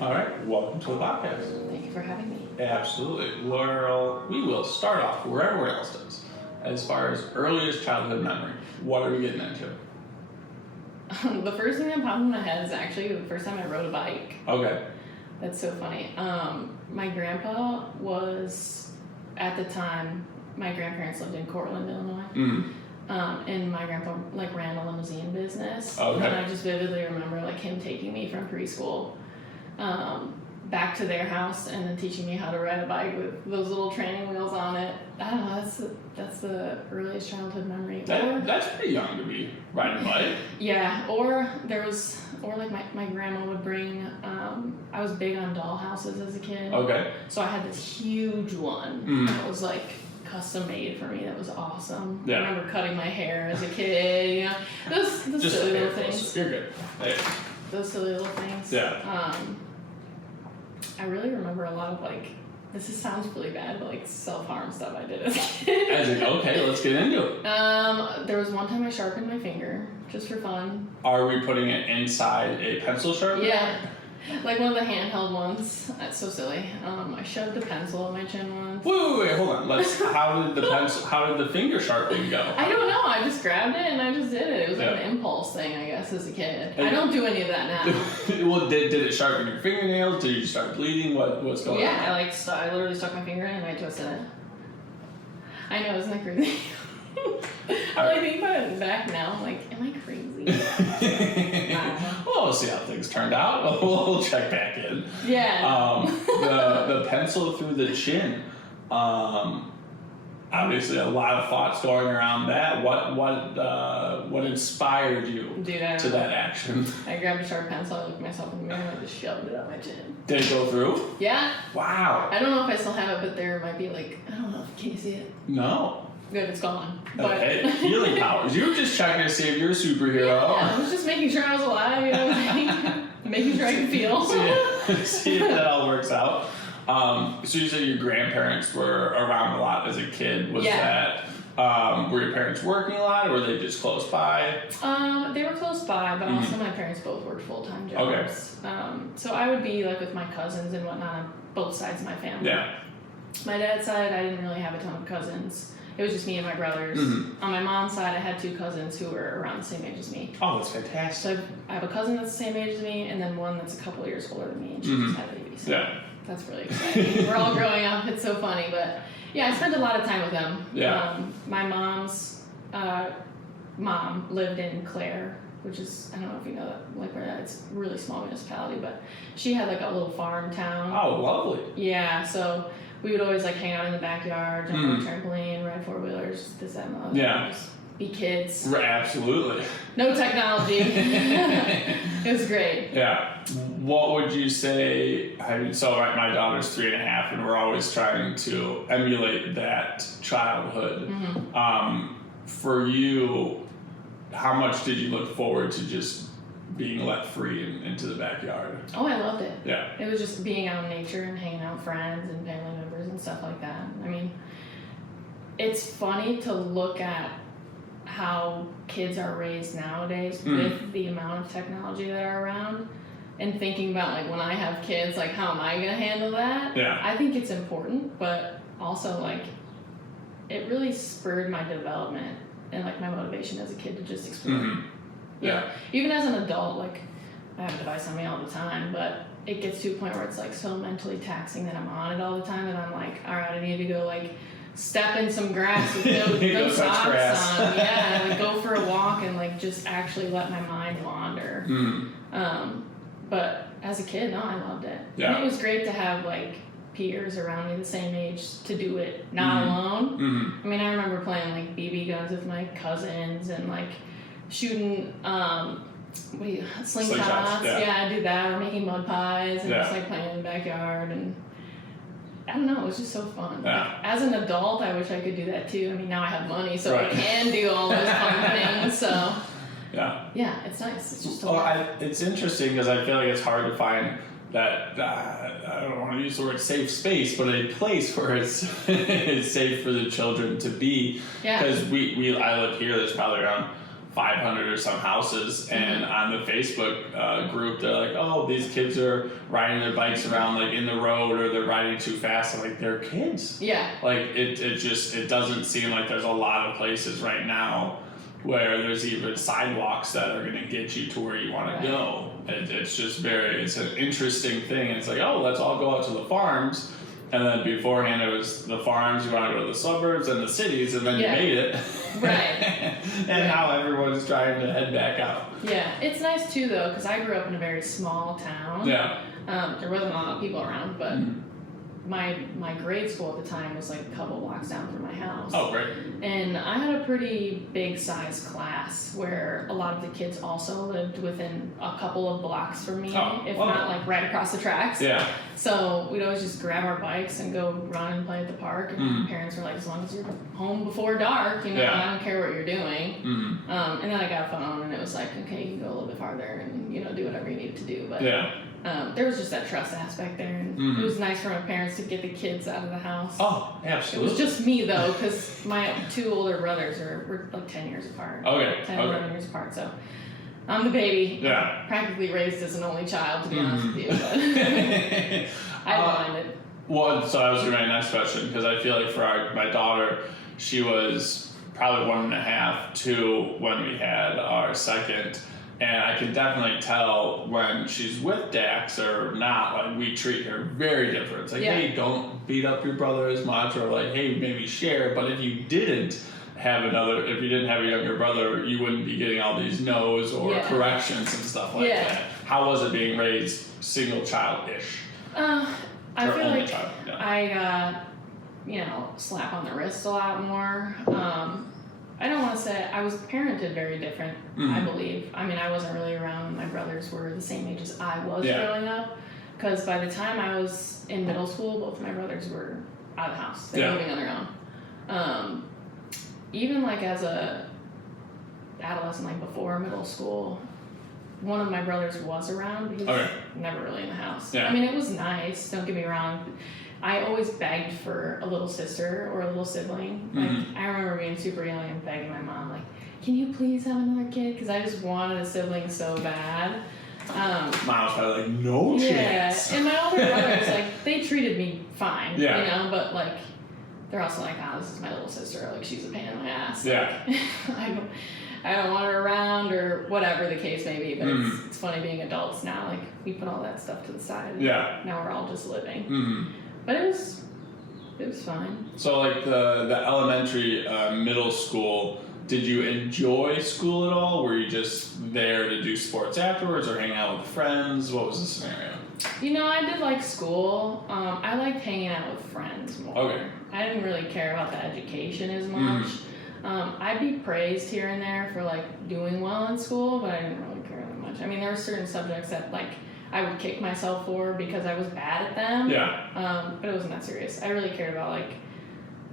All right, welcome to the podcast. Thank you for having me. Absolutely. Laurel, we will start off where everyone else does. As far as earliest childhood memory, what are we getting into? The first thing that popped in my head is actually the first time I rode a bike. Okay. That's so funny. My grandpa was, at the time, my grandparents lived in Cortland, Illinois. Mm. And my grandpa ran a limousine business. Okay. And I just vividly remember him taking me from preschool back to their house and then teaching me how to ride a bike with those little training wheels on it. I don't know, that's the earliest childhood memory. That's pretty young to be riding a bike. Yeah, my grandma would bring, I was big on doll houses as a kid. Okay. So I had this huge one that was custom made for me. That was awesome. Yeah. I remember cutting my hair as a kid, those Just silly little things. You're good. Hey. Those silly little things. Yeah. I really remember a lot of sounds really bad, but self-harm stuff I did as a kid. Okay, let's get into it. There was one time I sharpened my finger, just for fun. Are we putting it inside a pencil sharpener? Yeah. One of the handheld ones. That's so silly. I shoved a pencil in my chin once. Wait, hold on. How did the finger sharpening go? I don't know. I just grabbed it and I just did it. It was Yeah. an impulse thing, I guess, as a kid. I don't do any of that now. Well, did it sharpen your fingernails? Did you start bleeding? What's going on? Yeah, I literally stuck my finger in and I twisted it. I know, isn't that crazy? I think about it back now. I'm like, am I crazy? Well, we'll see how things turned out. We'll check back in. Yeah. The pencil through the chin. Obviously, a lot of thoughts going around that. What inspired you to that action? I grabbed a sharp pencil, I looked at myself in the mirror, and I just shoved it up my chin. Did it go through? Yeah. Wow. I don't know if I still have it, but there might be I don't know. Can you see it? No. Good, it's gone. Okay, healing powers. You were just checking to see if you're a superhero. Yeah, I was just making sure I was alive, making sure I could feel. See if that all works out. So you said your grandparents were around a lot as a kid. Was that, were your parents working a lot, or were they just close by? They were close by, but also my parents both worked full-time jobs. Okay. So I would be with my cousins and whatnot on both sides of my family. Yeah. My dad's side, I didn't really have a ton of cousins. It was just me and my brothers. Mm-hmm. On my mom's side, I had two cousins who were around the same age as me. Oh, that's fantastic. So I have a cousin that's the same age as me, and then one that's a couple of years older than me, and she just had a baby. So that's really exciting. We're all growing up. It's so funny, but yeah, I spent a lot of time with them. Yeah. My mom's mom lived in Clare, which is, I don't know if you know that, where that, it's a really small municipality, but she had a little farm town. Oh, lovely. Yeah, so we would always hang out in the backyard, jump on a trampoline, ride four-wheelers, this, that, and the other. Yeah. Just be kids. Absolutely. No technology. It was great. Yeah. What would you say? So my daughter's 3.5, and we're always trying to emulate that childhood. Mm-hmm. For you, how much did you look forward to just being let free into the backyard? Oh, I loved it. Yeah. It was just being out in nature and hanging out with friends and family members and stuff like that. I mean, it's funny to look at how kids are raised nowadays with the amount of technology that are around, and thinking about when I have kids, how am I going to handle that? Yeah. I think it's important, but also it really spurred my development and my motivation as a kid to just explore. Mm-hmm. Yeah. Even as an adult, I have a device on me all the time, but it gets to a point where it's so mentally taxing that I'm on it all the time, and I'm all right, I need to go step in some grass with no socks on. Yeah, go for a walk and just actually let my mind wander. But as a kid, no, I loved it. Yeah. And it was great to have peers around me the same age to do it not alone. Mm-hmm. I mean, I remember playing BB guns with my cousins and shooting slingshots. Yeah, I do that, or making mud pies and just playing in the backyard, and I don't know, it was just so fun. Yeah. As an adult, I wish I could do that too. I mean, now I have money, so I can do all those fun things. So yeah, it's nice. It's just it's interesting because I feel it's hard to find that I don't want to use the word safe space, but a place where it's safe for the children to be. Yeah. Because I live here. There's probably around 500 or some houses, and on the Facebook group, they're like, oh, these kids are riding their bikes around like in the road, or they're riding too fast. I'm like, they're kids. Yeah. Like it doesn't seem like there's a lot of places right now where there's even sidewalks that are going to get you to where you want to go. It's an interesting thing. It's like, oh, let's all go out to the farms. And then beforehand, it was the farms, you want to go to the suburbs and the cities, and then you made it. Right. And now everyone's trying to head back out. Yeah, it's nice too, though, because I grew up in a very small town. Yeah. There wasn't a lot of people around, but my grade school at the time was like a couple blocks down from my house. Oh, great. And I had a pretty big size class where a lot of the kids also lived within a couple of blocks from me, if not like right across the tracks. Yeah. So we'd always just grab our bikes and go run and play at the park. And parents were like, as long as you're home before dark, I don't care what you're doing. And then I got a phone, and it was like, okay, you can go a little bit farther and do whatever you need to do. But there was just that trust aspect there, and it was nice for my parents to get the kids out of the house. Oh, absolutely. It was just me though, because my 2 older brothers were like 10 years apart. 11 years apart. So I'm the baby. Yeah. Practically raised as an only child, to be honest with you. But I don't mind it. Well, so that was my next question, because I feel like for my daughter, she was probably 1.5, 2 when we had our second. And I can definitely tell when she's with Dax or not, like we treat her very different. It's like, hey, don't beat up your brother as much, or like, hey, maybe share. But if you didn't have a younger brother, you wouldn't be getting all these no's or corrections and stuff like that. How was it being raised single child-ish? I feel like child? I slap on the wrist a lot more. I don't want to say I was parented very different, I believe. I mean, I wasn't really around when my brothers were the same age as I was growing up, because by the time I was in middle school, both of my brothers were out of the house. They were living on their own. Even like as a adolescent, like before middle school, one of my brothers was around, but he was never really in the house. I mean, it was nice, don't get me wrong. I always begged for a little sister or a little sibling. Like, I remember being super young and begging my mom, like, can you please have another kid? Because I just wanted a sibling so bad. Mom was probably like, no chance. Yeah, and my older brothers, like, they treated me fine, but like, they're also like, oh, this is my little sister, like, she's a pain in my ass. Yeah. Like, I don't want her around, or whatever the case may be, but it's funny being adults now, like, we put all that stuff to the side, and now we're all just living. But it was fine. So like the elementary, middle school, did you enjoy school at all? Were you just there to do sports afterwards or hang out with friends? What was the scenario? I did like school. I liked hanging out with friends more. Okay. I didn't really care about the education as much. I'd be praised here and there for like doing well in school, but I didn't really care that much. I mean, there were certain subjects that like I would kick myself for because I was bad at them. Yeah. But it wasn't that serious. I really cared about like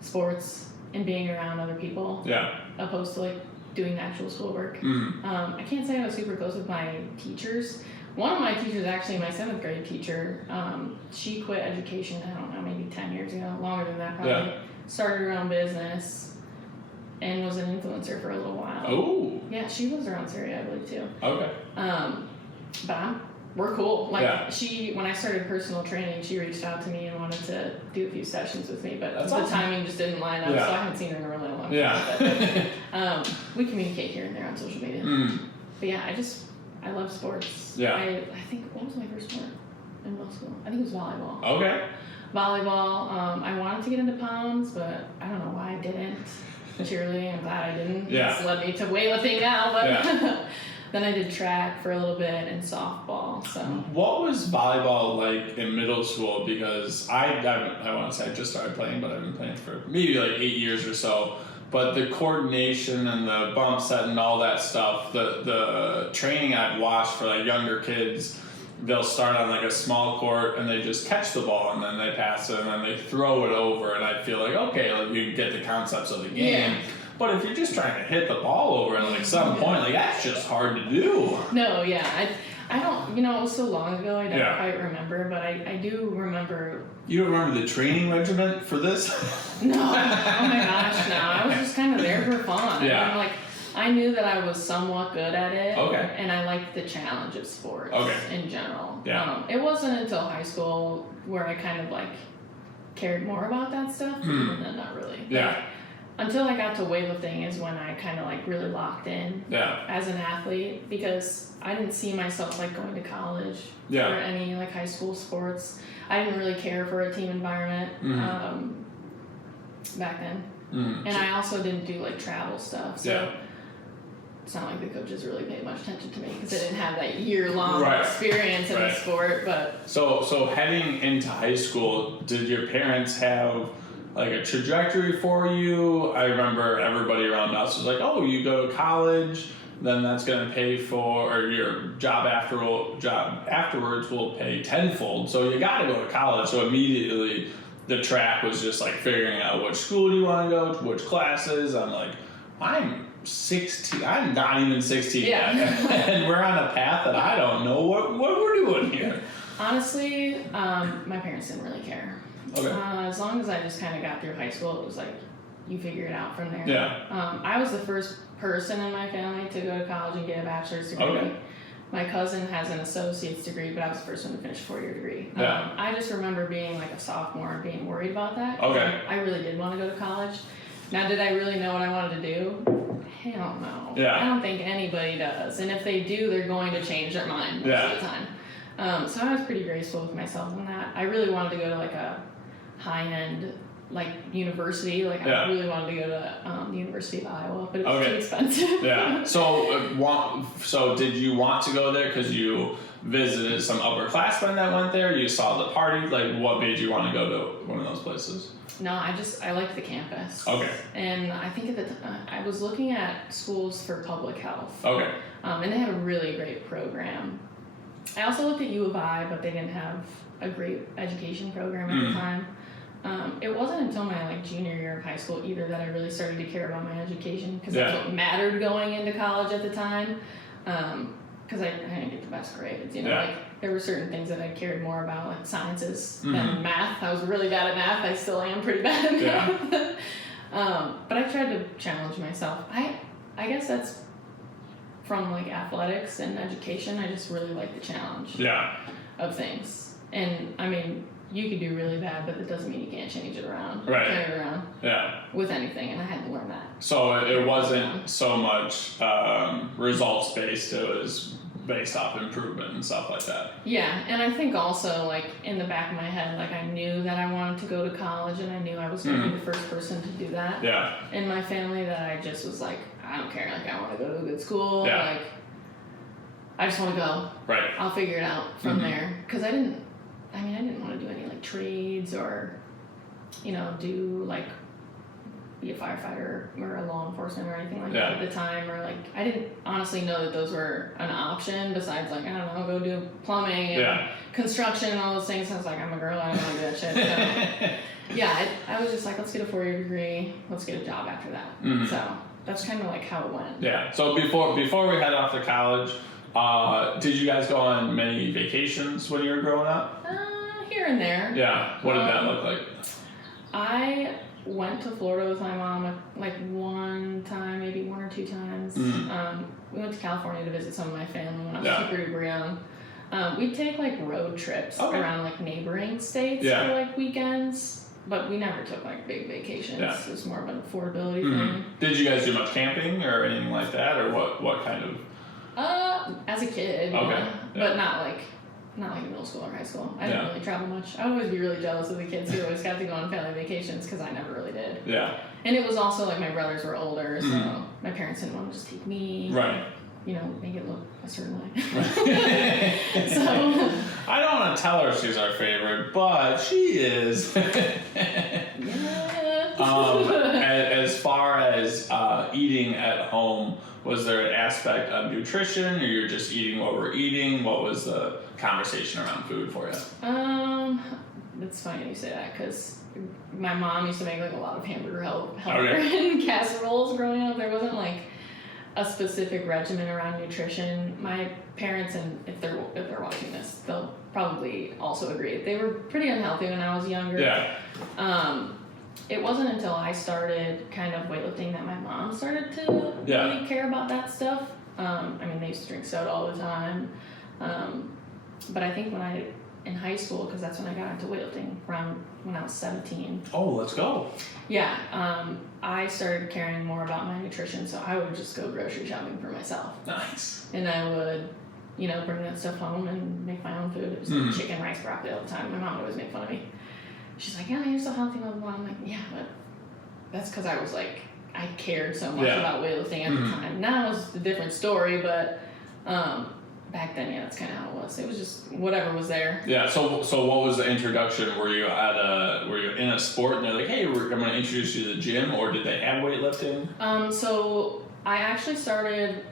sports and being around other people. Yeah. Opposed to like doing the actual schoolwork. I can't say I was super close with my teachers. One of my teachers, actually my 7th grade teacher, she quit education, I don't know, maybe 10 years ago, longer than that probably. Yeah. Started her own business and was an influencer for a little while. Oh. Yeah, she lives around Syria, I believe, too. Okay. But we're cool. Like, when I started personal training, she reached out to me and wanted to do a few sessions with me, but the timing just didn't line up, so I haven't seen her in a really long time. Yeah. But, we communicate here and there on social media. But yeah, I love sports. Yeah. I think, what was my first sport in middle school? I think it was volleyball. Okay. Volleyball. I wanted to get into pounds, but I don't know why I didn't. Cheerleading, I'm glad I didn't. Yeah. It's led me to weightlifting now, but then I did track for a little bit and softball. So. What was volleyball like in middle school? Because I want to say I just started playing, but I've been playing for maybe like 8 years or so. But the coordination and the bump set and all that stuff, the training I've watched for like younger kids, they'll start on like a small court and they just catch the ball and then they pass it and then they throw it over, and I feel like, okay, like you get the concepts of the game. Yeah. But if you're just trying to hit the ball over and like some point, like that's just hard to do. No, yeah. I don't, it was so long ago, I don't quite remember, but I do remember. You don't remember the training regiment for this? No. Oh my gosh, no. I was just kind of there for fun. Yeah. And I'm like, I knew that I was somewhat good at it. Okay. And I liked the challenge of sports in general. Yeah. It wasn't until high school where I kind of like cared more about that stuff, and then not really. Yeah. Like, until I got to weightlifting is when I kind of like really locked in as an athlete, because I didn't see myself like going to college or any like high school sports. I didn't really care for a team environment back then. And I also didn't do like travel stuff. So it's not like the coaches really paid much attention to me because I didn't have that year-long experience in the sport. But so heading into high school, did your parents have like a trajectory for you? I remember everybody around us was like, "Oh, you go to college, then that's going to pay for, or your job afterwards will pay tenfold. So you got to go to college." So immediately, the track was just like figuring out which school do you want to go to, which classes. I'm like, I'm 16. I'm not even 16 yet, and we're on a path that I don't know what we're doing here. Honestly, my parents didn't really care. Okay. As long as I just kind of got through high school, it was like you figure it out from there. Yeah. I was the first person in my family to go to college and get a bachelor's degree. Okay. My cousin has an associate's degree, but I was the first one to finish a 4-year degree. Yeah. I just remember being like a sophomore and being worried about that. Okay. I really did want to go to college. Now, did I really know what I wanted to do? Hell no. Yeah. I don't think anybody does. And if they do, they're going to change their mind most of the time. So I was pretty graceful with myself on that. I really wanted to go to like a high-end like university. Like I really wanted to go to the University of Iowa, but it was too expensive. Yeah. So did you want to go there because you visited some upperclassmen that went there? You saw the party? Like, what made you want to go to one of those places? No, I liked the campus. Okay. And I think at the time I was looking at schools for public health. Okay. And they had a really great program. I also looked at U of I, but they didn't have a great education program at the time. It wasn't until my like junior year of high school either that I really started to care about my education, because that's what mattered going into college at the time. Because I didn't get the best grades, you know, like there were certain things that I cared more about, like sciences than math. I was really bad at math. I still am pretty bad at math. But I tried to challenge myself. I guess that's from like athletics and education. I just really like the challenge of things. And I mean, you could do really bad, but that doesn't mean you can't change it around. Turn it around. With anything, and I had to learn that. So it wasn't so much results based; it was based off improvement and stuff like that. Yeah, and I think also like in the back of my head, like I knew that I wanted to go to college, and I knew I was going to be the first person to do that. In my family, that I just was like, I don't care. Like I want to go to a good school. Like I just want to go. I'll figure it out from there, because I didn't want to do any like trades or, you know, do like be a firefighter or a law enforcement or anything like that at the time, or like I didn't honestly know that those were an option besides like, I don't know, go do plumbing and construction and all those things. I was like, I'm a girl, I don't want to do that shit. So I was just like, let's get a 4-year degree, let's get a job after that. So that's kind of like how it went. So before we head off to college, did you guys go on many vacations when you were growing up? Here and there. What did that look like? I went to Florida with my mom like one time, maybe 1 or 2 times. We went to California to visit some of my family when I was super duper young. We'd take like road trips around like neighboring states for like weekends, but we never took like big vacations. It was more of an affordability thing. Did you guys do much camping or anything like that, or what kind of? As a kid, but not like in middle school or high school. I didn't really travel much. I would always be really jealous of the kids who always got to go on family vacations, because I never really did. And it was also like my brothers were older, so my parents didn't want to just take me. You know, make it look a certain way. So I don't want to tell her she's our favorite, but she is. As far as eating at home, was there an aspect of nutrition, or you're just eating what we're eating? What was the conversation around food for you? It's funny you say that, because my mom used to make like a lot of hamburger helper and casseroles growing up. There wasn't like a specific regimen around nutrition. My parents, and if they're watching this, they'll probably also agree. They were pretty unhealthy when I was younger. it wasn't until I started kind of weightlifting that my mom started to really care about that stuff. I mean, they used to drink soda all the time. But I think in high school, because that's when I got into weightlifting, around when I was 17. Oh, let's go. Yeah. I started caring more about my nutrition, so I would just go grocery shopping for myself. Nice. And I would, bring that stuff home and make my own food. It was like chicken, rice, broccoli all the time. My mom would always make fun of me. She's like, yeah, you're so healthy, blah, blah, blah. I'm like, yeah, but that's because I was like, I cared so much about weightlifting at the time. Now it's a different story, but back then, yeah, that's kind of how it was. It was just whatever was there. Yeah. So what was the introduction? Were you in a sport and they're like, hey, I'm going to introduce you to the gym, or did they have weightlifting? So I actually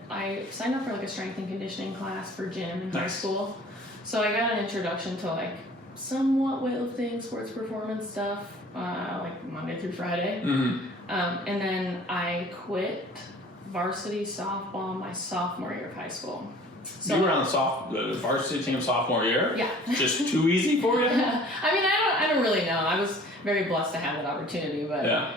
I signed up for like a strength and conditioning class for gym in high school. So I got an introduction to like somewhat weightlifting, sports performance stuff, like Monday through Friday. And then I quit varsity softball my sophomore year of high school. So you were on the varsity team sophomore year? Yeah. Just too easy for you? I mean, I don't really know. I was very blessed to have that opportunity, but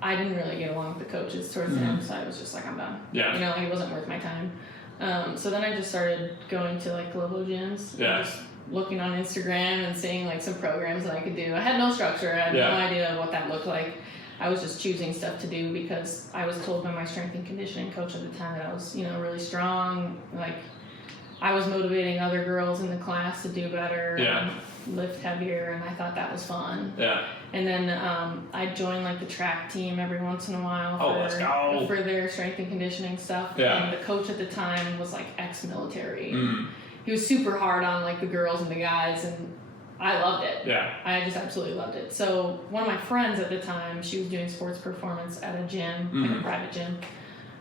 I didn't really get along with the coaches towards the end, so I was just like, I'm done. Yeah. Like it wasn't worth my time. So then I just started going to like global gyms. Yeah. Just looking on Instagram and seeing like some programs that I could do. I had no structure. I had no idea what that looked like. I was just choosing stuff to do because I was told by my strength and conditioning coach at the time that I was, really strong. Like I was motivating other girls in the class to do better and lift heavier, and I thought that was fun. Yeah. And then I joined like the track team every once in a while for their strength and conditioning stuff. Yeah. And the coach at the time was like ex-military. He was super hard on like the girls and the guys, and I loved it. Yeah. I just absolutely loved it. So one of my friends at the time, she was doing sports performance at a gym, like a private gym,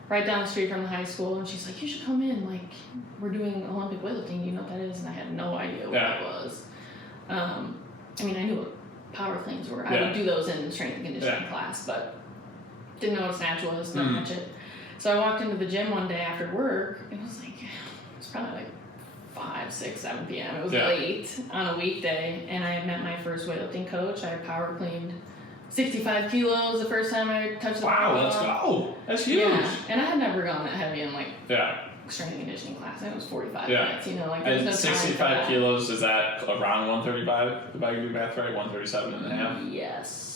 right down the street from the high school, and she's like, you should come in, like, we're doing Olympic weightlifting, you know what that is? And I had no idea what that was. I mean, I knew what power cleans were. I would do those in the strength and conditioning class, but didn't know what a snatch was, not much it. So I walked into the gym one day after work, it was probably like 5, 6, 7 p.m. It was late on a weekday, and I had met my first weightlifting coach. I power cleaned 65 kilos the first time I touched the bar. Wow, let's go. That's huge. Yeah, and I had never gone that heavy in like strength and conditioning class. I think it was 45 minutes, like there's no 65 kilos, is that around 135, if I can do math right? 137 and a half? Yes.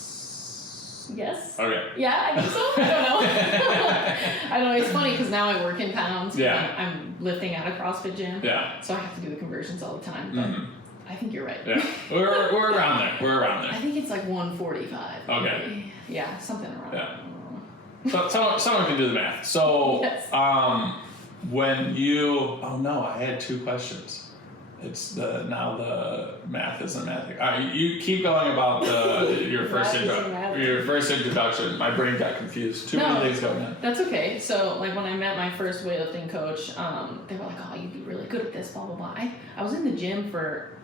Okay. Yeah, I think so. I don't know. I don't know. It's funny because now I work in pounds. Yeah. I'm lifting at a CrossFit gym. Yeah. So I have to do the conversions all the time. But I think you're right. Yeah. We're around there. We're around there. I think it's like 145. Okay. Maybe. Yeah, something around there. So someone can do the math. So when you I had 2 questions. It's the math isn't math. All right, you keep going about your first introduction. My brain got confused. Too many things going on. That's okay. So like when I met my first weightlifting coach, they were like, "Oh, you'd be really good at this." Blah blah blah. I was in the gym for,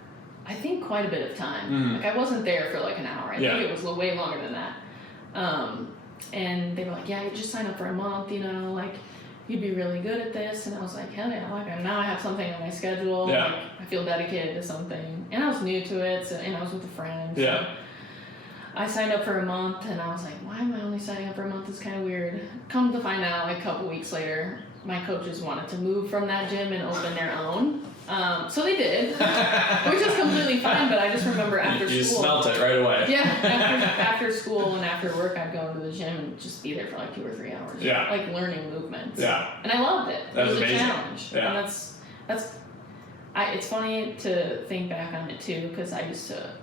I think, quite a bit of time. Like I wasn't there for like an hour. I think it was way longer than that. And they were like, "Yeah, you just sign up for a month. Like." You'd be really good at this, and I was like, hell yeah, now I have something on my schedule. Yeah. Like, I feel dedicated to something, and I was new to it, and I was with a friend. Yeah. So I signed up for a month, and I was like, why am I only signing up for a month? It's kind of weird. Come to find out, like a couple weeks later, my coaches wanted to move from that gym and open their own. So they did, which is completely fine, but I just remember after school. You smelt it right away. Yeah, after school and after work, I'd go into the gym and just be there for like 2 or 3 hours. Yeah. Like learning movements. Yeah. And I loved it. It was amazing. A challenge. Yeah. And it's funny to think back on it too, because I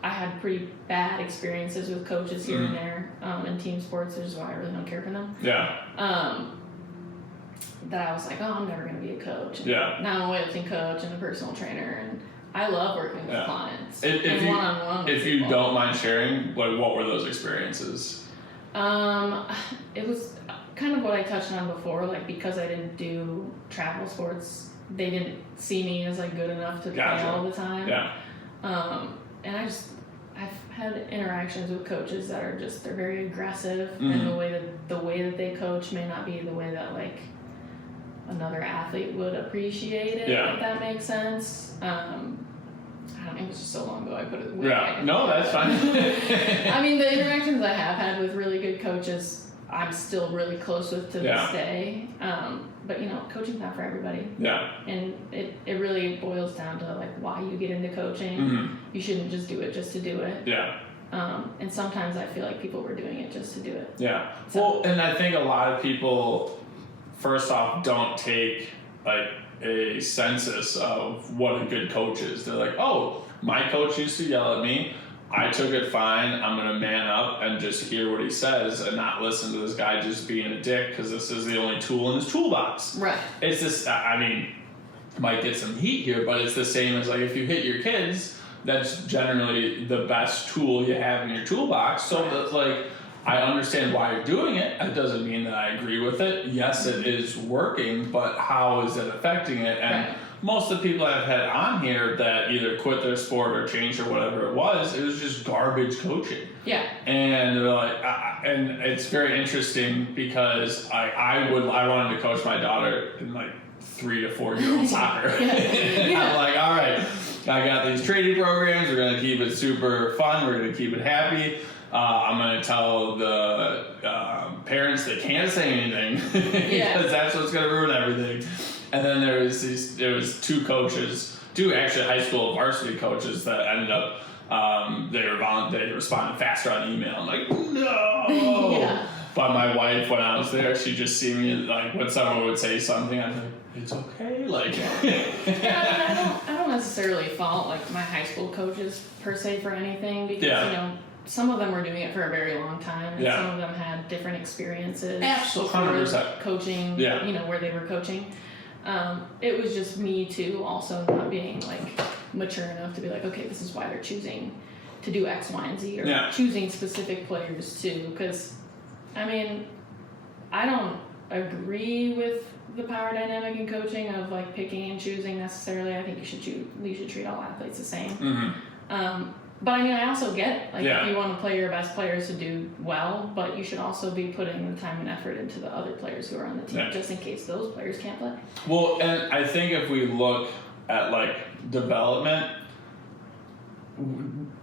had pretty bad experiences with coaches here and there in team sports, which is why I really don't care for them. Yeah. That I was like, I'm never going to be a coach. And now I'm a weightlifting coach and a personal trainer, and I love working with clients. One-on-one. If you don't mind sharing, what were those experiences? It was kind of what I touched on before, like because I didn't do travel sports, they didn't see me as like good enough to play all the time. Yeah. And I've had interactions with coaches that are they're very aggressive, and the way that they coach may not be the way that like another athlete would appreciate it, if that makes sense. I don't know, it was just so long ago I put it way Yeah. back. No, that's fine. I mean, the interactions I have had with really good coaches, I'm still really close with to this day. But you know, coaching's not for everybody. Yeah. And it really boils down to like why you get into coaching. Mm-hmm. You shouldn't just do it just to do it. Yeah. And sometimes I feel like people were doing it just to do it. Yeah. So, Well, and I think a lot of people, first off, don't take like a census of what a good coach is. They're like, oh, my coach used to yell at me. I took it fine. I'm going to man up and just hear what he says and not listen to this guy just being a dick because this is the only tool in his toolbox. right. It's this, I mean, might get some heat here, but it's the same as like if you hit your kids, that's generally the best tool you have in your toolbox. So that's like, I understand why you're doing it. It doesn't mean that I agree with it. Yes, it is working, but how is it affecting it? And Right. most of the people I've had on here that either quit their sport or changed or whatever it was just garbage coaching. Yeah. And they're like, and it's very interesting because I wanted to coach my daughter in like 3 to 4 year old soccer. Yeah. I'm like, all right, I got these training programs. We're gonna keep it super fun. We're gonna keep it happy. I'm going to tell the parents they can't say anything because that's what's going to ruin everything. And then there was 2 coaches, 2 actually high school varsity coaches that ended up they responded faster on email. I'm like, no. Yeah. But my wife, when I was there, she'd just see me like when someone would say something, I'm like, it's okay, like. Yeah, I don't necessarily fault like my high school coaches per se for anything because you know. Some of them were doing it for a very long time, and some of them had different experiences. Absolutely, 100%. Coaching, you know, where they were coaching. It was just me too, also not being like mature enough to be like, okay, this is why they're choosing to do X, Y, and Z, or choosing specific players too. Because, I mean, I don't agree with the power dynamic in coaching of like picking and choosing necessarily. I think you should treat all athletes the same. Mm-hmm. But I mean, I also get, like, if you want to play your best players to do well, but you should also be putting the time and effort into the other players who are on the team, just in case those players can't play. Well, and I think if we look at, like, development,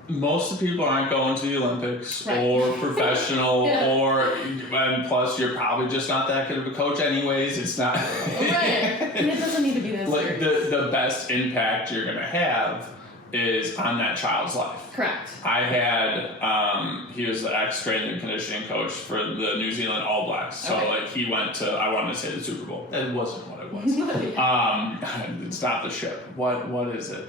most of the people aren't going to the Olympics or professional and plus you're probably just not that good of a coach anyways. It's not. And it doesn't need to be this like the best impact you're going to have is on that child's life. Correct. I had, he was the ex-strength and conditioning coach for the New Zealand All Blacks. So, like, he went to, I wanted to say the Super Bowl. It wasn't what it was. It's not the ship. What is it?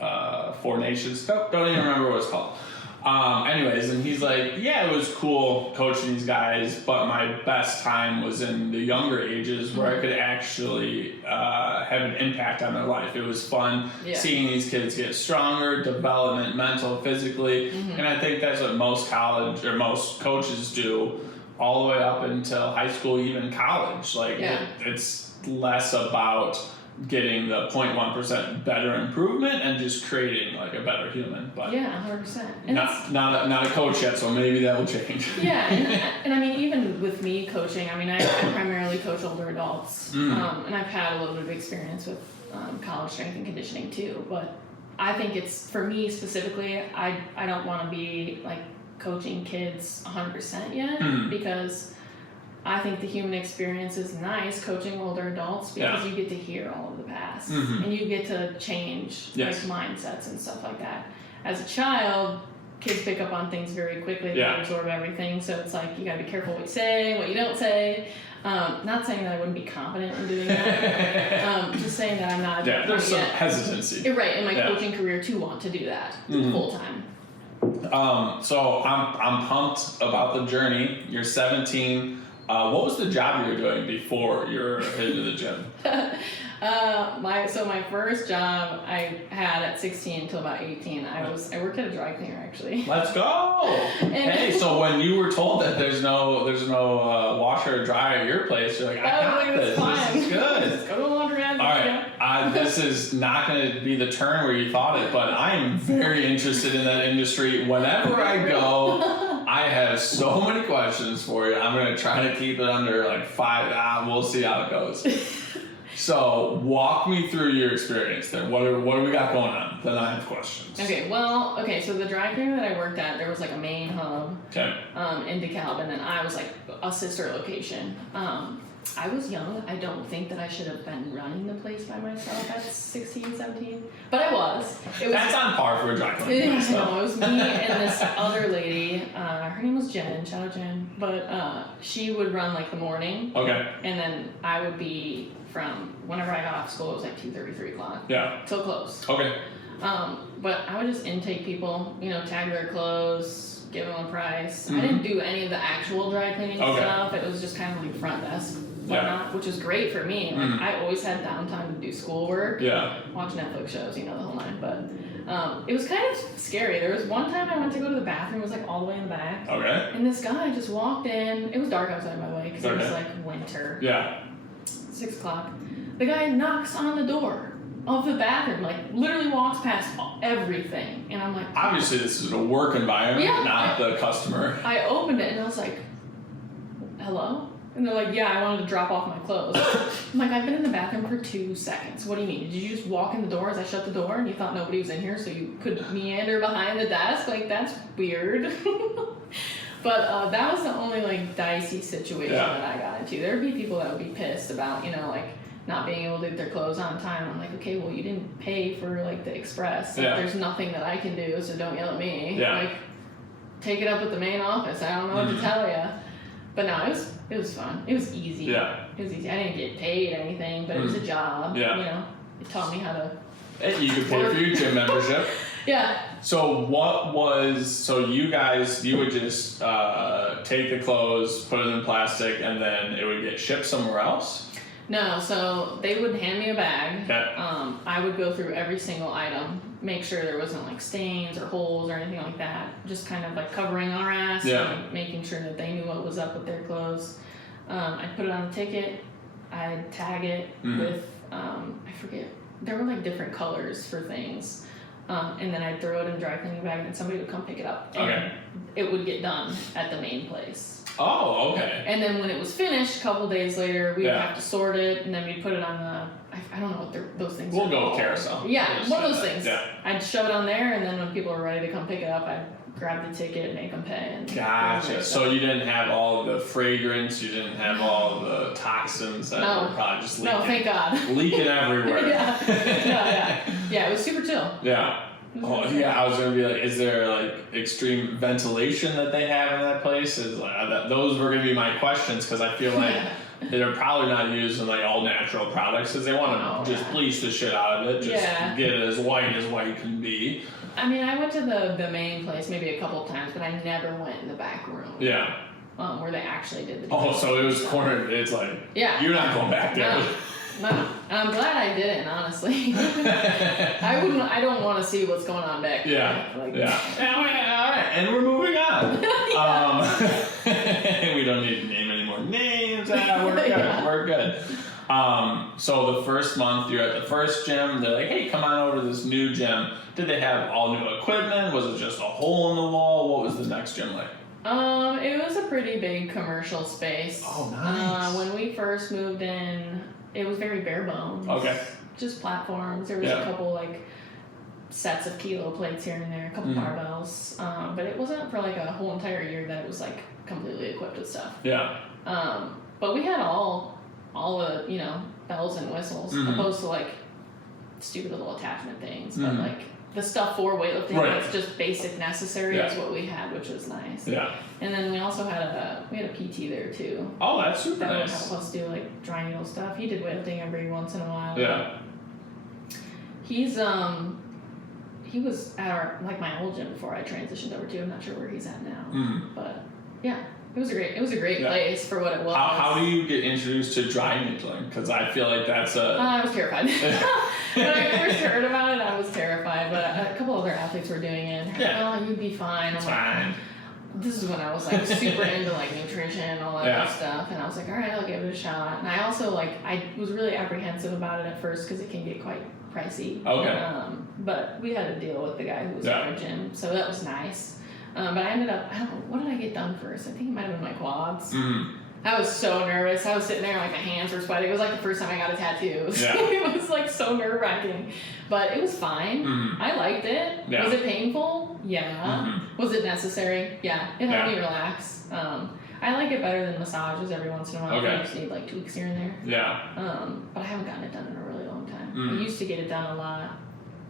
4 Nations? Nope, don't even remember what it's called. Anyways, and he's like, yeah, it was cool coaching these guys, but my best time was in the younger ages where I could actually have an impact on their life. It was fun seeing these kids get stronger, development, mental, physically, and I think that's what most college or most coaches do all the way up until high school, even college. Like, it's less about getting the 0.1% better improvement and just creating like a better human, but 100%. And not a coach yet, so maybe that will change. And I mean, even with me coaching, I mean, I primarily coach older adults, and I've had a little bit of experience with college strength and conditioning too. But I think it's, for me specifically, I don't want to be like coaching kids 100% yet because I think the human experience is nice coaching older adults because you get to hear all of the past and you get to change like mindsets and stuff like that. As a child, kids pick up on things very quickly, they absorb everything, so it's like you gotta be careful what you say, what you don't say. Not saying that I wouldn't be confident in doing that, just saying that I'm not there's some hesitancy. Right, in my coaching career to want to do that full time. So I'm pumped about the journey. You're 17. What was the job you were doing before you were heading to the gym? My first job I had at 16 until about 18. I worked at a dry cleaner actually. Let's go! Hey, so when you were told that there's no washer or dryer at your place, you're like, I got this. This is good. Let's go to a laundromat. All right, this is not going to be the turn where you thought it, but I am very interested in that industry. Whenever I go, I have so many questions for you. I'm going to try to keep it under like 5. We'll see how it goes. So walk me through your experience there. What do we got going on? Then I have questions. Okay, so the dry cleaner that I worked at, there was like a main hub in DeKalb, and then I was like a sister location. I was young. I don't think that I should have been running the place by myself at 16, 17, but I was. That's on par for a dry cleaner. No, it was me and this other lady. Her name was Jen. Shout out Jen. But she would run like the morning. Okay. And then I would be from whenever I got off school, it was like 2:30, 3 o'clock. Yeah. So close. Okay. But I would just intake people, tag their clothes, give them a price. Mm-hmm. I didn't do any of the actual dry cleaning stuff. It was just kind of like front desk. Which is great for me. Like, I always had downtime to do schoolwork. Yeah. Watch Netflix shows, the whole nine. But it was kind of scary. There was one time I went to go to the bathroom. It was like all the way in the back. Okay. And this guy just walked in. It was dark outside, by the way, because it was like winter. Yeah. 6 o'clock. The guy knocks on the door of the bathroom, like literally walks past everything. And I'm like, obviously this is a work environment, not the customer. I opened it and I was like, hello? And they're like, yeah, I wanted to drop off my clothes. I'm like, I've been in the bathroom for 2 seconds. What do you mean? Did you just walk in the door as I shut the door and you thought nobody was in here so you could meander behind the desk? Like, that's weird. But that was the only, like, dicey situation that I got into. There would be people that would be pissed about, like, not being able to get their clothes on time. I'm like, okay, well, you didn't pay for, like, the express. Like, there's nothing that I can do, so don't yell at me. Yeah. Like, take it up with the main office. I don't know what to tell you. But no, it was fun. It was easy. Yeah. It was easy. I didn't get paid anything, but it was a job. Yeah. It taught me how to. You could pay for your gym membership. Yeah. So you would just take the clothes, put it in plastic, and then it would get shipped somewhere else? No, so they would hand me a bag. Okay. I would go through every single item, make sure there wasn't like stains or holes or anything like that. Just kind of like covering our ass and making sure that they knew what was up with their clothes. I'd put it on the ticket. I'd tag it with, I forget, there were like different colors for things. And then I'd throw it in a dry cleaning bag and somebody would come pick it up. And it would get done at the main place. Oh, okay. And then when it was finished, a couple days later, we'd have to sort it, and then we'd put it on the, I don't know what those things are. We'll go with carousel. Yeah, one of those things. Yeah. I'd shove it on there, and then when people were ready to come pick it up, I'd grab the ticket, make them pay. And gotcha. So you didn't have all the fragrance, you didn't have all the toxins that were probably just leaking. No, thank God. Leaking everywhere. Yeah, it was super chill. Yeah. Oh, yeah, I was gonna be like, is there like extreme ventilation that they have in that place? Those were gonna be my questions, because I feel like they're probably not using like all natural products because they want to just bleach the shit out of it, just get it as white can be. I mean, I went to the main place maybe a couple of times, but I never went in the back room. Yeah. Where they actually did the. Oh, so it was cornered. It's like you're not going back there. No, I'm glad I didn't, honestly. I don't want to see what's going on back there. All right, and we're moving on. We don't need to name any more names. We're good. So the first month you're at the first gym, they're like, hey, come on over to this new gym. Did they have all new equipment? Was it just a hole in the wall? What was the next gym like? It was a pretty big commercial space. Oh, nice. When we first moved in, it was very bare bones. Okay. Just platforms. There was a couple like sets of kilo plates here and there, a couple barbells. But it wasn't for like a whole entire year that it was like completely equipped with stuff. Yeah. But we had all the bells and whistles, opposed to like stupid little attachment things. But like the stuff for weightlifting that's just basic necessary is what we had, which was nice. Yeah. And then we also had a PT there too. Oh, that's super that nice. That would help us do like dry needle stuff. He did weightlifting every once in a while. Yeah. He was at my old gym before I transitioned over to. I'm not sure where he's at now. But yeah. It was a great place for what it was. How do you get introduced to dry needling? Because I feel like that's I was terrified. When I first heard about it, I was terrified. But a couple other athletes were doing it. Oh, you'd be fine. It's fine. This is when I was like super into like nutrition and all that other stuff. And I was like, all right, I'll give it a shot. And I also I was really apprehensive about it at first because it can get quite pricey. Okay. But we had a deal with the guy who was at our gym, so that was nice. But I ended up, I don't know, what did I get done first? I think it might have been my quads. I I was so nervous. I was sitting there like my hands were sweating. It was like the first time I got a tattoo. Yeah. It was like so nerve-wracking. But it was fine. Mm-hmm. I liked it. Yeah. Was it painful? Yeah. Mm-hmm. Was it necessary? Yeah. It helped me relax. I like it better than massages every once in a while. Okay. I just need like tweaks here and there. Yeah. But I haven't gotten it done in a really long time. Mm. I used to get it done a lot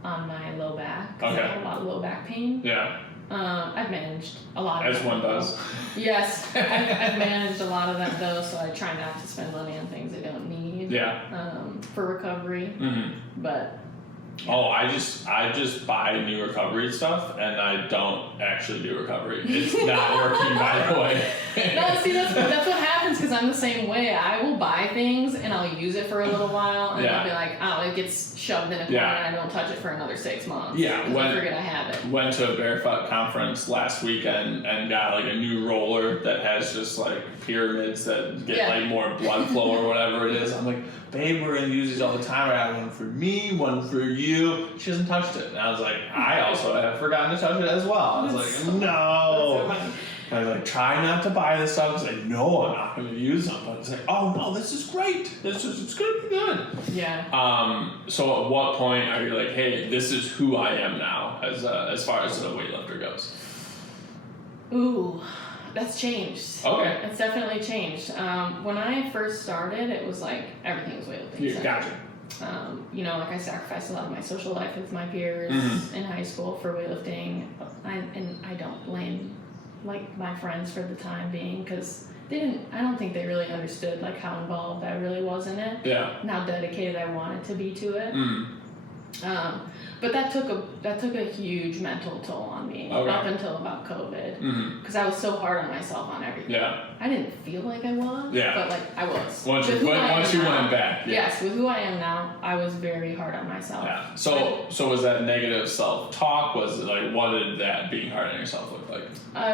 on my low back. Okay. I had a lot of low back pain. Yeah. I've managed a lot of As one does. Yes, I've managed a lot of that though, so I try not to spend money on things I don't need. Yeah. For recovery, but. Oh, I just buy new recovery stuff, and I don't actually do recovery. It's not working, by the way. No, see, that's what happens because I'm the same way. I will buy things and I'll use it for a little while, and I'll be like, oh, it gets shoved in a corner, and I don't touch it for another 6 months. Yeah, I forget I have it. Went to a barefoot conference last weekend and got like a new roller that has just like pyramids that get like more blood flow or whatever it is. I'm like, babe, we're gonna use these all the time. I got one for me, one for you. She hasn't touched it. And I was like, I also have forgotten to touch it as well. I was like, no. I was like, try not to buy this stuff because I know I'm not going to use them. But it's like, oh no, this is great. It's going to be good. Yeah. So at what point are you like, hey, this is who I am now as far as the weightlifter goes? Ooh, that's changed. Okay. It's definitely changed. When I first started, it was like everything was weightlifting. Yeah, gotcha. Like I sacrificed a lot of my social life with my peers in high school for weightlifting. I don't blame like my friends for the time being because I don't think they really understood like how involved I really was in it. Yeah. And how dedicated I wanted to be to it. But that took a huge mental toll on me up until about COVID because I was so hard on myself on everything. Yeah. I didn't feel like I was, but like I was. Once you went back. Yes, with who I am now, I was very hard on myself. Yeah. So was that negative self-talk? Was it like, what did that being hard on yourself look like?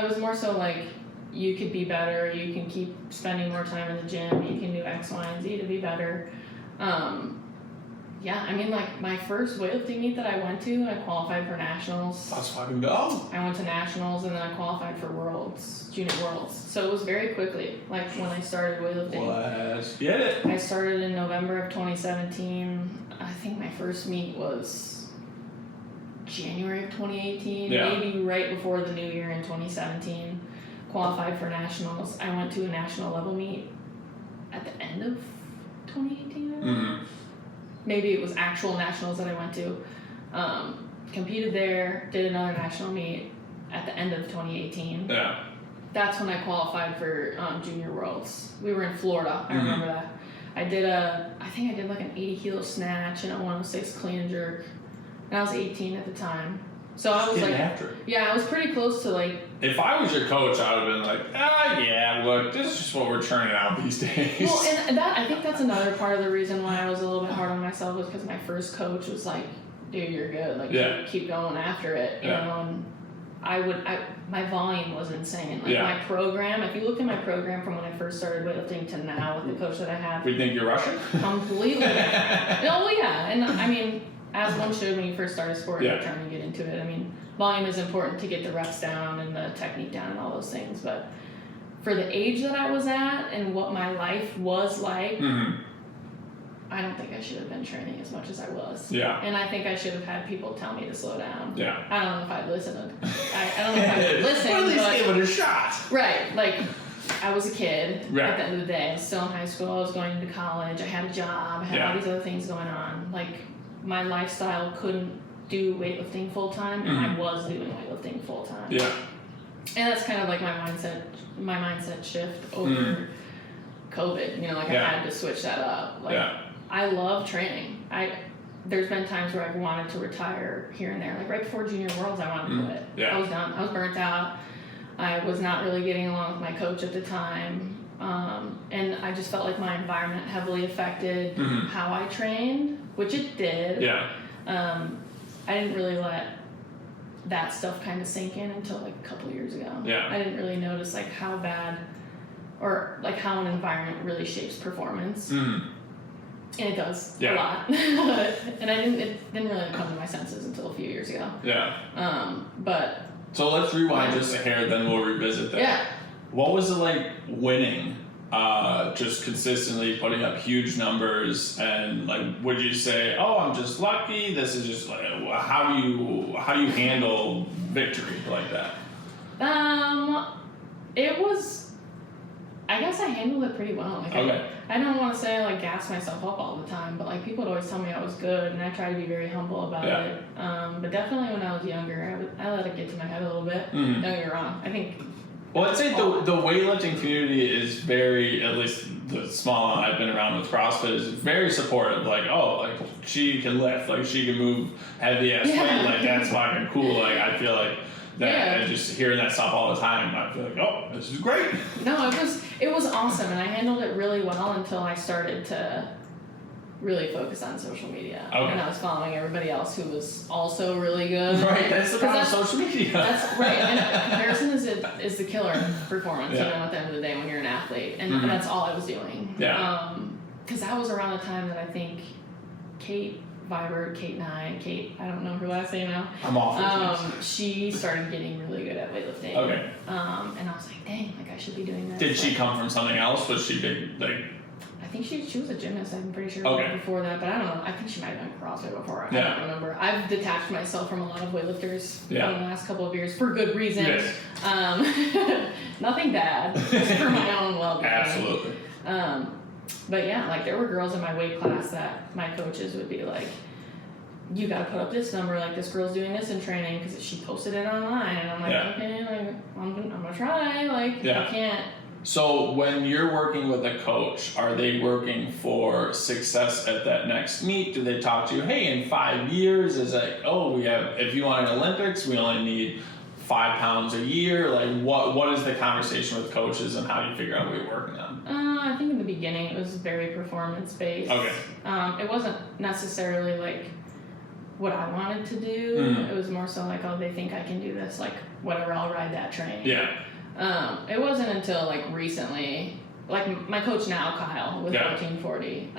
It was more so like, you could be better, you can keep spending more time in the gym, you can do X, Y, and Z to be better. Yeah, I mean, like, my first weightlifting meet that I went to, I qualified for nationals. Let's fucking go. I went to nationals, and then I qualified for worlds, junior worlds. So it was very quickly, like, when I started weightlifting. Let's get it. I started in November of 2017. I think my first meet was January of 2018, maybe right before the new year in 2017. Qualified for nationals. I went to a national level meet at the end of 2018. Maybe it was actual nationals that I went to. Competed there, did another national meet at the end of 2018. Yeah. That's when I qualified for Junior Worlds. We were in Florida. I remember that. I think I did like an 80 kilo snatch and a 106 clean and jerk. And I was 18 at the time. So I was like, after it. Yeah, I was pretty close to like. If I was your coach, I would have been like, yeah, look, this is just what we're churning out these days. Well, and I think that's another part of the reason why I was a little bit hard on myself was because my first coach was like, dude, you're good. Like, keep going after it, you know, and my volume was insane. Like, my program, if you look at my program from when I first started weightlifting to now with the coach that I have. We think you're Russian? Completely. Oh, yeah. And I mean, as one should when you first start a sport, you're trying to get into it. I mean, volume is important to get the reps down and the technique down and all those things. But for the age that I was at and what my life was like, I don't think I should have been training as much as I was. Yeah. And I think I should have had people tell me to slow down. Yeah. I don't know if I'd listened. I don't know if I would listen. Well, at least give it a shot. Right. Like, I was a kid at the end of the day. I was still in high school. I was going to college. I had a job. I had all these other things going on. Like, my lifestyle couldn't do weightlifting full time, and I was doing weightlifting full time. Yeah. And that's kind of like my mindset shift over COVID. You know, like I had to switch that up. Like, I love training. There's been times where I've wanted to retire here and there. Like right before Junior Worlds, I wanted to quit. Yeah. I was done. I was burnt out. I was not really getting along with my coach at the time. And I just felt like my environment heavily affected how I trained, which it did. Yeah. I didn't really let that stuff kind of sink in until like a couple years ago. Yeah. I didn't really notice like how bad or like how an environment really shapes performance. And it does a lot. And it didn't really come to my senses until a few years ago. Yeah. But so let's rewind just a hair, then we'll revisit that. Yeah. What was it like winning just consistently putting up huge numbers, and like, would you say, oh, I'm just lucky? This is just like, how do you handle victory like that? It was, I guess I handled it pretty well. Like, Okay. I don't want to say I like gas myself up all the time, but like people would always tell me I was good, and I try to be very humble about it. But definitely when I was younger, I let it get to my head a little bit. Mm-hmm. Don't get me wrong. I think. Well, I'd say the weightlifting community is very, at least the small amount I've been around with CrossFit, is very supportive. Like, oh, like she can lift, like she can move heavy ass weight, like that's fucking cool. Like I feel like that, and just hearing that stuff all the time, I feel like, oh, this is great. No, it was awesome, and I handled it really well until I started to really focus on social media. Okay. And I was following everybody else who was also really good. Right, that's the problem with social media. That's right, and comparison is the killer of performance, you know, at the end of the day when you're an athlete. And that's all I was doing. Yeah. Because that was around the time that I think Kate, I don't know her last name now. I'm awful. She started getting really good at weightlifting. Okay. And I was like, dang, like I should be doing this. Did she come from something else? Was she big, like... I think she was a gymnast, I'm pretty sure, before that, but I don't know. I think she might have done CrossFit before. I don't remember. I've detached myself from a lot of weightlifters in the last couple of years for good reason. Yes. Nothing bad, just for my own well-being. Absolutely. But yeah, like there were girls in my weight class that my coaches would be like, you gotta put up this number, like this girl's doing this in training because she posted it online, and I'm like, okay, like I'm gonna try, like I can't. So when you're working with a coach, are they working for success at that next meet? Do they talk to you, hey, in 5 years, is like, oh, if you want an Olympics, we only need 5 pounds a year? Like what is the conversation with coaches, and how do you figure out what you're working on? I think in the beginning it was very performance based. Okay. It wasn't necessarily like what I wanted to do. Mm-hmm. It was more so like, oh, they think I can do this, like whatever, I'll ride that train. Yeah. It wasn't until like recently, like my coach now, Kyle, with 1440.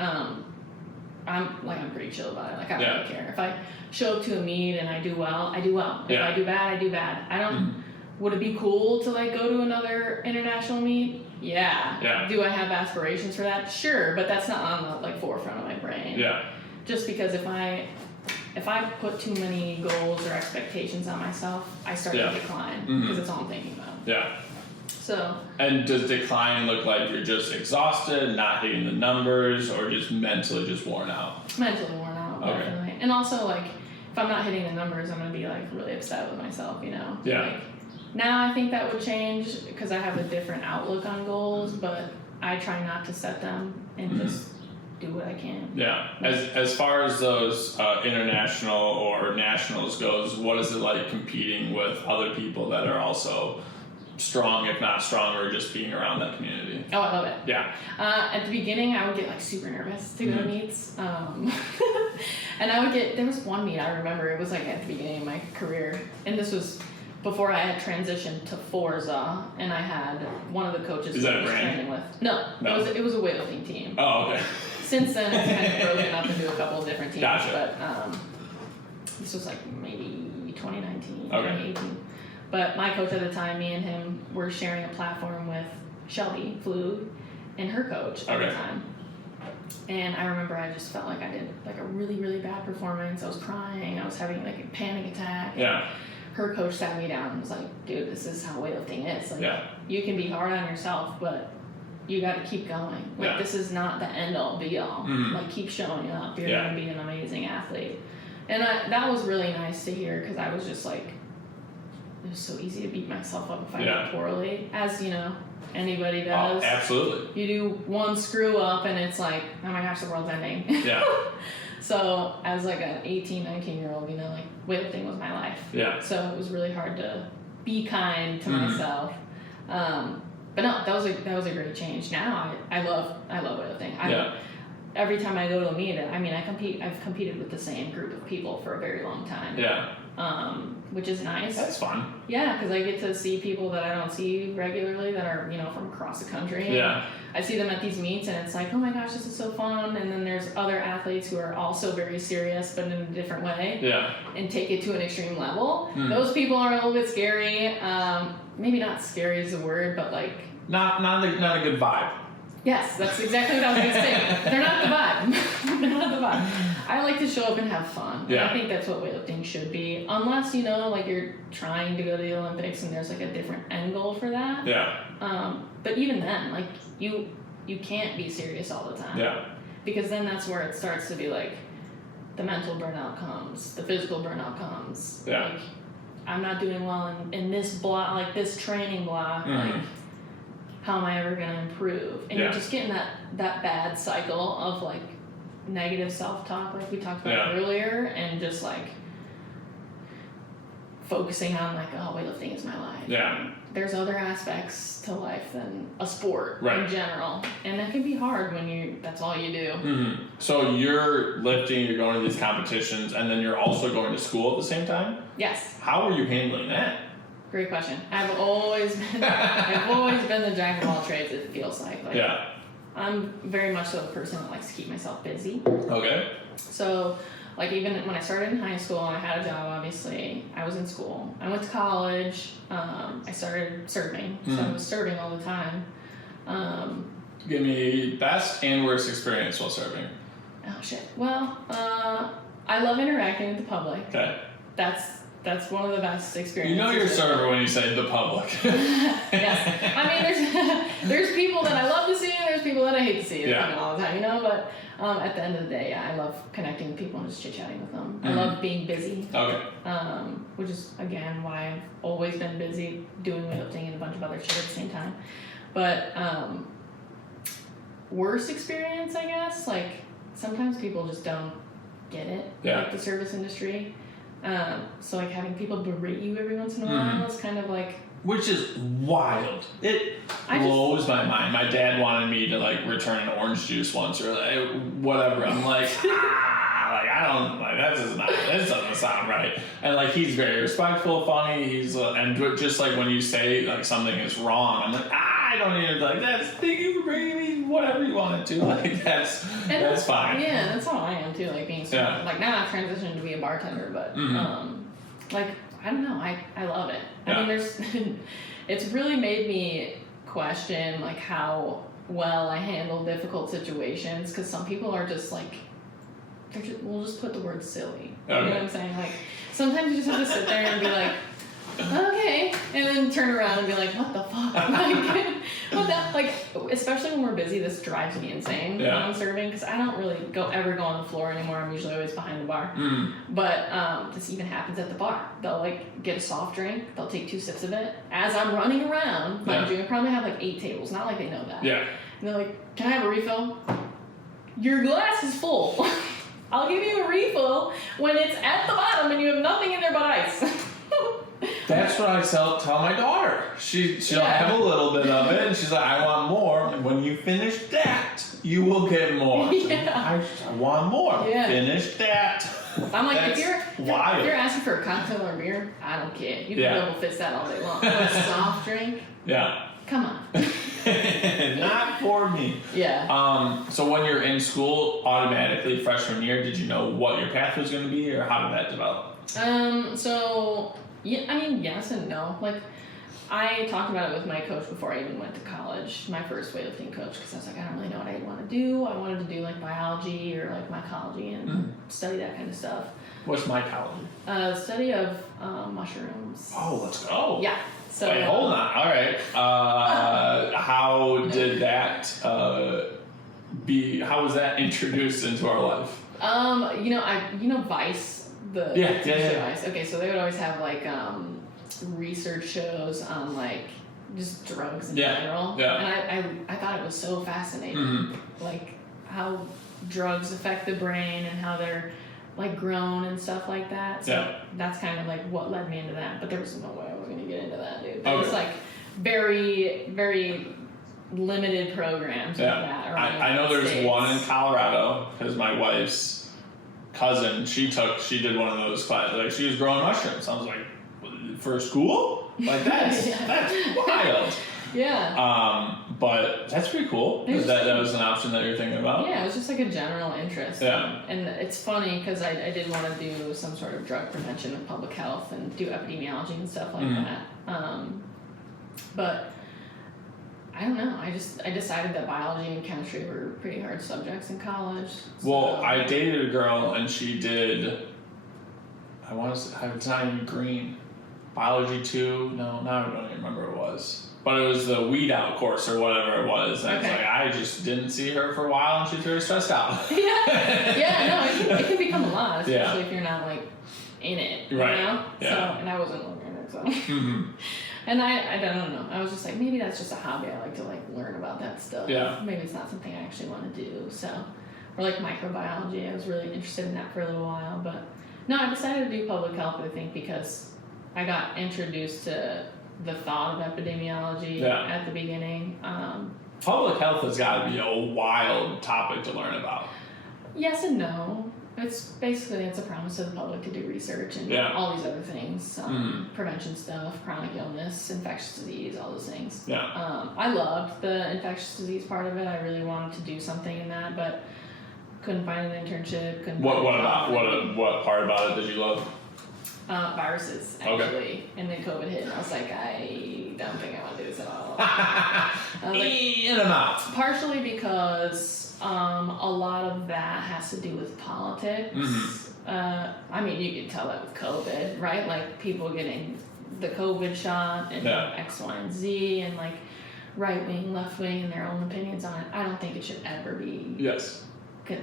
I'm pretty chill about it. Like I don't really care. If I show up to a meet and I do well, I do well. If I do bad, I do bad. I don't. Mm-hmm. Would it be cool to like go to another international meet? Yeah. Do I have aspirations for that? Sure, but that's not on the like forefront of my brain. Yeah. Just because if I put too many goals or expectations on myself, I start to decline because it's all I'm thinking about. Yeah. So. And does decline look like you're just exhausted, not hitting the numbers, or just mentally just worn out? Mentally worn out, definitely. And also, like, if I'm not hitting the numbers, I'm gonna be like really upset with myself, you know? Yeah. Like, now I think that would change because I have a different outlook on goals, but I try not to set them and just do what I can. Yeah. As far as those international or nationals goes, what is it like competing with other people that are also strong, if not stronger, just being around that community? Oh, I love it. Yeah. At the beginning, I would get like super nervous to go to meets. And there was one meet I remember, it was like at the beginning of my career, and this was before I had transitioned to Forza, and I had one of the coaches that I was training with. No. It was a weightlifting team. Oh, okay. Since then, it's kind of broken up into a couple of different teams. Gotcha. But this was like maybe 2019, 2018. But my coach at the time, me and him were sharing a platform with Shelby Flug and her coach at the time. And I remember I just felt like I did like a really, really bad performance. I was crying. I was having like a panic attack. Yeah. Her coach sat me down and was like, dude, this is how weightlifting is. Like, you can be hard on yourself, but you got to keep going. Like, this is not the end all be all. Mm-hmm. Like, keep showing up. You're going to be an amazing athlete. And that was really nice to hear because I was just like, it was so easy to beat myself up if I did poorly, as you know, anybody does. Oh, absolutely. You do one screw up and it's like, oh my gosh, the world's ending. Yeah. So as like an 18, 19-year-old, you know, like weightlifting was my life. Yeah. So it was really hard to be kind to myself. But no, that was a great change. Now I love weightlifting. Every time I go to a meet, I mean, I've competed with the same group of people for a very long time. Yeah. Which is nice. That's fun. Yeah, because I get to see people that I don't see regularly that are, you know, from across the country. Yeah. I see them at these meets and it's like, oh my gosh, this is so fun. And then there's other athletes who are also very serious, but in a different way. Yeah. And take it to an extreme level. Those people are a little bit scary. Maybe not scary is the word, but like. Not a good vibe. Yes, that's exactly what I was going to say. They're not the vibe. They're not the vibe. I like to show up and have fun. Yeah. And I think that's what weightlifting should be. Unless, you know, like you're trying to go to the Olympics and there's like a different end goal for that. Yeah. But even then, like you can't be serious all the time. Yeah. Because then that's where it starts to be like the mental burnout comes, the physical burnout comes. Yeah. Like, I'm not doing well in this block, like this training block. Like, how am I ever going to improve? And you're just getting that bad cycle of like negative self-talk, like we talked about earlier, and just like focusing on like, oh, weightlifting is my life. Yeah. There's other aspects to life than a sport Right. in general, and that can be hard when that's all you do. Mm-hmm. So you're lifting, you're going to these competitions, and then you're also going to school at the same time? Yes. How are you handling that? Great question. I've always been the jack of all trades, it feels like. Yeah. I'm very much so a person that likes to keep myself busy. Okay. So, like, even when I started in high school, I had a job, obviously. I was in school. I went to college. I started serving. So I was serving all the time. Give me best and worst experience while serving. Oh, shit. Well, I love interacting with the public. Okay. That's one of the best experiences. You know you're a server when you say the public. Yes. I mean, there's people that I love to see and there's people that I hate to see all the time, you know? But at the end of the day, I love connecting with people and just chit-chatting with them. I love being busy. Okay. Which is, again, why I've always been busy doing weightlifting and a bunch of other shit at the same time. But worst experience, I guess, like, sometimes people just don't get it, like the service industry. So like having people berate you every once in a while is kind of like, which is wild. It blows my mind. My dad wanted me to like return an orange juice once or like, whatever. I'm like, I don't like that doesn't sound right. And like he's very respectful, funny. He's and just like when you say like something is wrong, I'm like I don't even like that's. Thank you for bringing me whatever you wanted to. Like that's fine. Yeah, that's how I am too. Like being like now I've transitioned to be a bartender, but like I don't know, I love it. I mean, it's really made me question like how well I handle difficult situations because some people are just like. We'll just put the word silly. You know what I'm saying? Like, sometimes you just have to sit there and be like, okay, and then turn around and be like, what the fuck? Like, what that? Like, especially when we're busy, this drives me insane when I'm serving because I don't really ever go on the floor anymore. I'm usually always behind the bar. But this even happens at the bar. They'll like get a soft drink. They'll take 2 sips of it as I'm running around. Mind you, I probably have like 8 tables. Not like they know that. Yeah. And they're like, can I have a refill? Your glass is full. I'll give you a refill when it's at the bottom and you have nothing in there but ice. That's what I tell my daughter. She'll have a little bit of it, and she's like, I want more. And when you finish that, you will get more. I want more. Yeah. Finish that. I'm like, if you're asking for a cocktail or beer, I don't care. You can double fist that all day long. But a soft drink? Yeah. Come on. Not for me. Yeah. So when you're in school, automatically freshman year, did you know what your path was going to be, or how did that develop? So yeah, I mean, yes and no. Like, I talked about it with my coach before I even went to college, my first weightlifting coach, because I was like, I don't really know what I want to do. I wanted to do like biology or like mycology and study that kind of stuff. What's mycology? Study of mushrooms. Oh, let's go. Yeah. So, wait, hold on. All right. How did that how was that introduced into our life? Vice. The Vice. Okay, so they would always have like research shows on like just drugs in general. Yeah. And I thought it was so fascinating, like how drugs affect the brain and how they're like grown and stuff like that. So that's kind of like what led me into that. But there was no way I was going to get into that, dude. It was like very, very limited programs like that. I know there's one in Colorado because my wife's cousin, she did one of those classes. Like she was growing mushrooms. I was like, for school? Like that's wild. Yeah. But that's pretty cool. That was an option that you're thinking about. Yeah, it was just like a general interest. Yeah. And it's funny because I did want to do some sort of drug prevention and public health and do epidemiology and stuff like that. But I don't know. I decided that biology and chemistry were pretty hard subjects in college. Well, I dated a girl and she did, I want to say, it's not even green. Biology 2? No, now I don't even remember what it was. But it was the weed out course or whatever it was. And Okay. I just didn't see her for a while and she was very stressed out. No, it can become a lot, especially Yeah. if you're not like in it, Right. you know? Yeah. So, and I wasn't looking at it, so. Mm-hmm. And I don't know. I was just like, maybe that's just a hobby. I like to like learn about that stuff. Yeah. Maybe it's not something I actually want to do. So, or like microbiology. I was really interested in that for a little while, but no, I decided to do public health. I think because I got introduced to the thought of epidemiology at the beginning. Public health has got to be a wild topic to learn about. Yes and no. It's a promise to the public to do research and all these other things, prevention stuff, chronic illness, infectious disease, all those things. Yeah. I loved the infectious disease part of it. I really wanted to do something in that, but couldn't find an internship. What part about it did you love? Viruses, actually. And then COVID hit, and I was like, I don't think I want to do this at all. In and out. Partially because a lot of that has to do with politics. I mean, you can tell that with COVID, right? Like people getting the COVID shot and X, Y, and Z, and like right wing, left wing, and their own opinions on it. I don't think it should ever be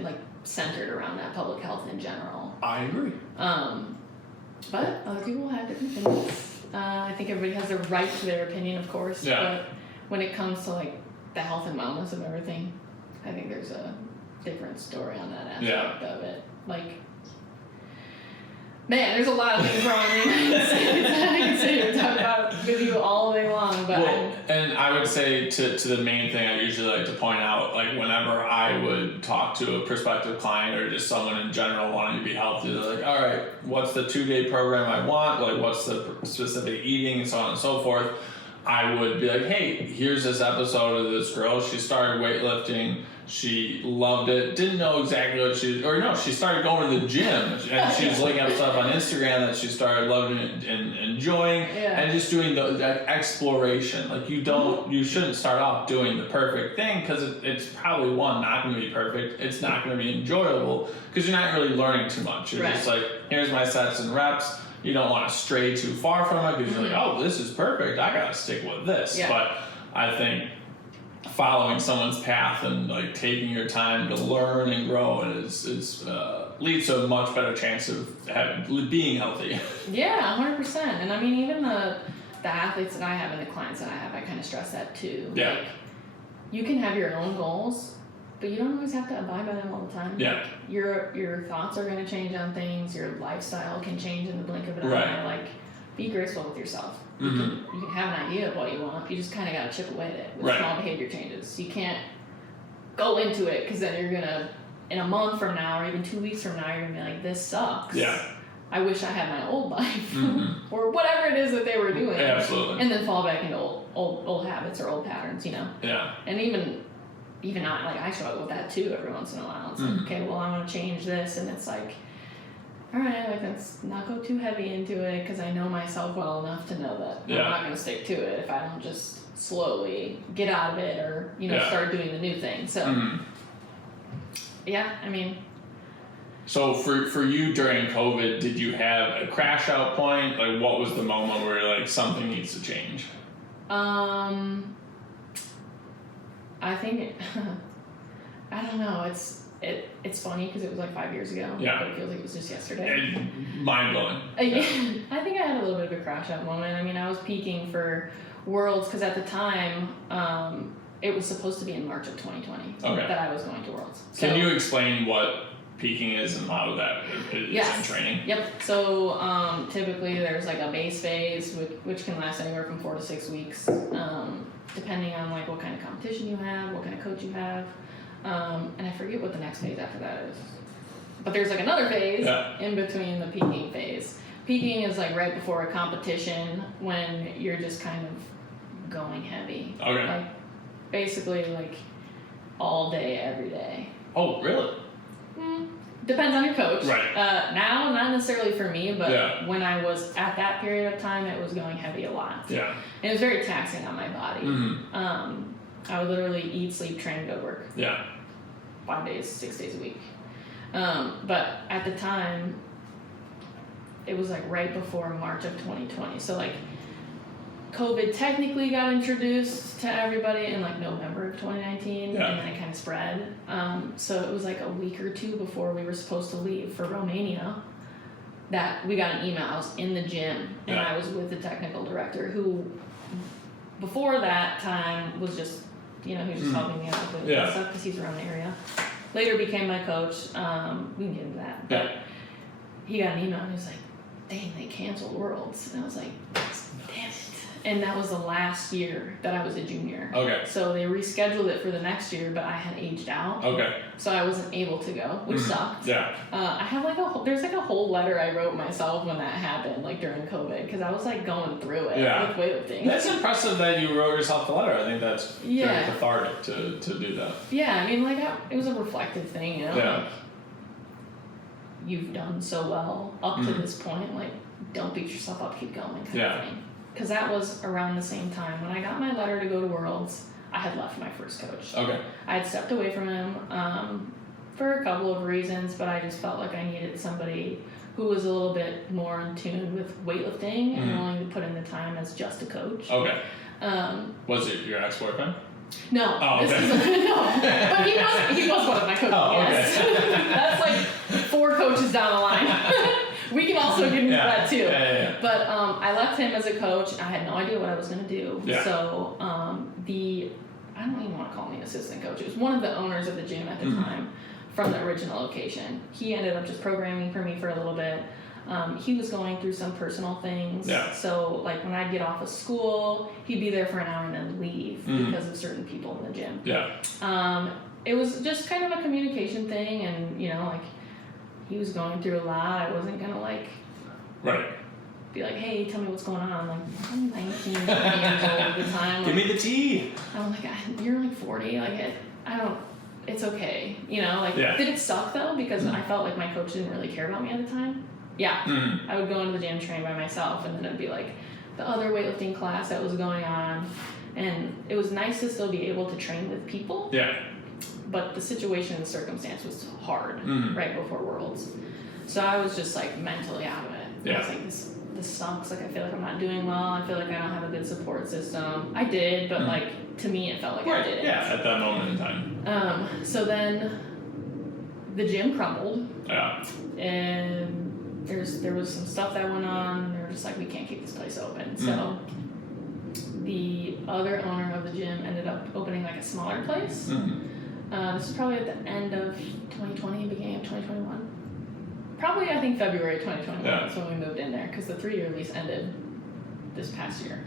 like centered around that public health in general. I agree. But other people have different opinions. I think everybody has the right to their opinion, of course. But when it comes to like the health and wellness of everything, I think there's a different story on that aspect of it. Like, man, there's a lot of things wrong with me. I can sit here and talk about with you all day long. But and I would say to the main thing I usually like to point out, like whenever I would talk to a prospective client or just someone in general wanting to be healthy, they're like, all right, what's the 2-day program I want? Like, what's the specific eating and so on and so forth. I would be like, hey, here's this episode of this girl. She started weightlifting. She loved it. Didn't know exactly what she started going to the gym. And she was looking up stuff on Instagram that she started loving and enjoying. And just doing that exploration. Like you shouldn't start off doing the perfect thing because it's probably not going to be perfect. It's not going to be enjoyable because you're not really learning too much. You're just like, here's my sets and reps. You don't want to stray too far from it because you're like, oh, this is perfect. I got to stick with this. But I think following someone's path and like taking your time to learn and grow is leads to a much better chance of being healthy. Yeah, 100%. And I mean, even the athletes that I have and the clients that I have, I kind of stress that too. Yeah. Like, you can have your own goals, but you don't always have to abide by them all the time. Yeah. Like, your thoughts are going to change on things. Your lifestyle can change in the blink of an Right. eye. Like, be graceful with yourself. Mm-hmm. You can have an idea of what you want. You just kind of got to chip away at it with Right. small behavior changes. You can't go into it because then you're going to, in a month from now or even 2 weeks from now, you're going to be like, this sucks. Yeah. I wish I had my old life. Mm-hmm. Or whatever it is that they were doing. Absolutely. And then fall back into old habits or old patterns, you know? Yeah. And even not, like, I struggle with that too every once in a while. It's like, okay, well, I want to change this. And it's like, all right, like, let's not go too heavy into it because I know myself well enough to know that I'm not going to stick to it if I don't just slowly get out of it or, start doing the new thing. So, yeah, I mean. So for you during COVID, did you have a crash out point? Like, what was the moment where you're like, something needs to change? I think, I don't know, it's funny because it was like 5 years ago, but it feels like it was just yesterday. Mind blowing. I think I had a little bit of a crash out moment. I mean, I was peaking for Worlds because at the time, it was supposed to be in March of 2020 that I was going to Worlds. So, can you explain what peaking is and how that is in training? Yep. So typically there's like a base phase which can last anywhere from 4 to 6 weeks, depending on like what kind of competition you have, what kind of coach you have. And I forget what the next phase after that is. But there's like another phase in between the peaking phase. Peaking is like right before a competition when you're just kind of going heavy. Okay. Like basically like all day, every day. Oh, really? Depends on your coach. Right. Now, not necessarily for me, but when I was at that period of time, it was going heavy a lot. Yeah. And it was very taxing on my body. I would literally eat, sleep, train, go to work. Yeah. 5 days, 6 days a week. But at the time, it was like right before March of 2020. So like COVID technically got introduced to everybody in like November of 2019, Yeah. and then it kind of spread. So it was like a week or two before we were supposed to leave for Romania that we got an email. I was in the gym, and Yeah. I was with the technical director who, before that time, was just, he was just helping me out with Yeah. stuff because he's around the area. Later became my coach. We can get into that. But Yeah. he got an email and he was like, dang, they canceled Worlds. And I was like, damn it. And that was the last year that I was a junior. Okay. So they rescheduled it for the next year, but I had aged out. Okay. So I wasn't able to go, which sucked. Yeah. I have like there's like a whole letter I wrote myself when that happened, like during COVID, because I was like going through it with weightlifting. That's impressive that you wrote yourself the letter. I think that's very Yeah. cathartic to do that. Yeah, I mean, like, it was a reflective thing, Yeah. like, you've done so well up to this point, like, don't beat yourself up, keep going, kind of thing. Because that was around the same time. When I got my letter to go to Worlds, I had left my first coach. Okay. I had stepped away from him for a couple of reasons, but I just felt like I needed somebody who was a little bit more in tune with weightlifting and willing to put in the time as just a coach. Okay. Was it your ex-boyfriend? No. Oh, okay. No. But he was one of my coaches, yes. That's like 4 coaches down the line. We can also get into that too. Yeah. But I left him as a coach. I had no idea what I was going to do. Yeah. So I don't even want to call me an assistant coach. It was one of the owners of the gym at the time from the original location. He ended up just programming for me for a little bit. He was going through some personal things. Yeah. So like when I'd get off of school, he'd be there for an hour and then leave because of certain people in the gym. Yeah. It was just kind of a communication thing, and like he was going through a lot. I wasn't gonna be like, hey, tell me what's going on. Like, I'm 19 years old at the time. Give me the tea. I'm like, you're like 40. Like, I don't. It's okay. Did it suck though? Because I felt like my coach didn't really care about me at the time. Yeah. I would go into the gym, train by myself, and then it'd be like the other weightlifting class that was going on, and it was nice to still be able to train with people. Yeah. But the situation and circumstance was hard right before Worlds. So I was just like mentally out of it. Yeah. I was like, this sucks. Like, I feel like I'm not doing well. I feel like I don't have a good support system. I did, but like to me it felt like I didn't. Yeah, at that moment in time. So then the gym crumbled. Yeah. And there was some stuff that went on, and they were just like, we can't keep this place open. So the other owner of the gym ended up opening like a smaller place. This was probably at the end of 2020, beginning of 2021. Probably, I think, February 2021 is when we moved in there, because the 3-year lease ended this past year.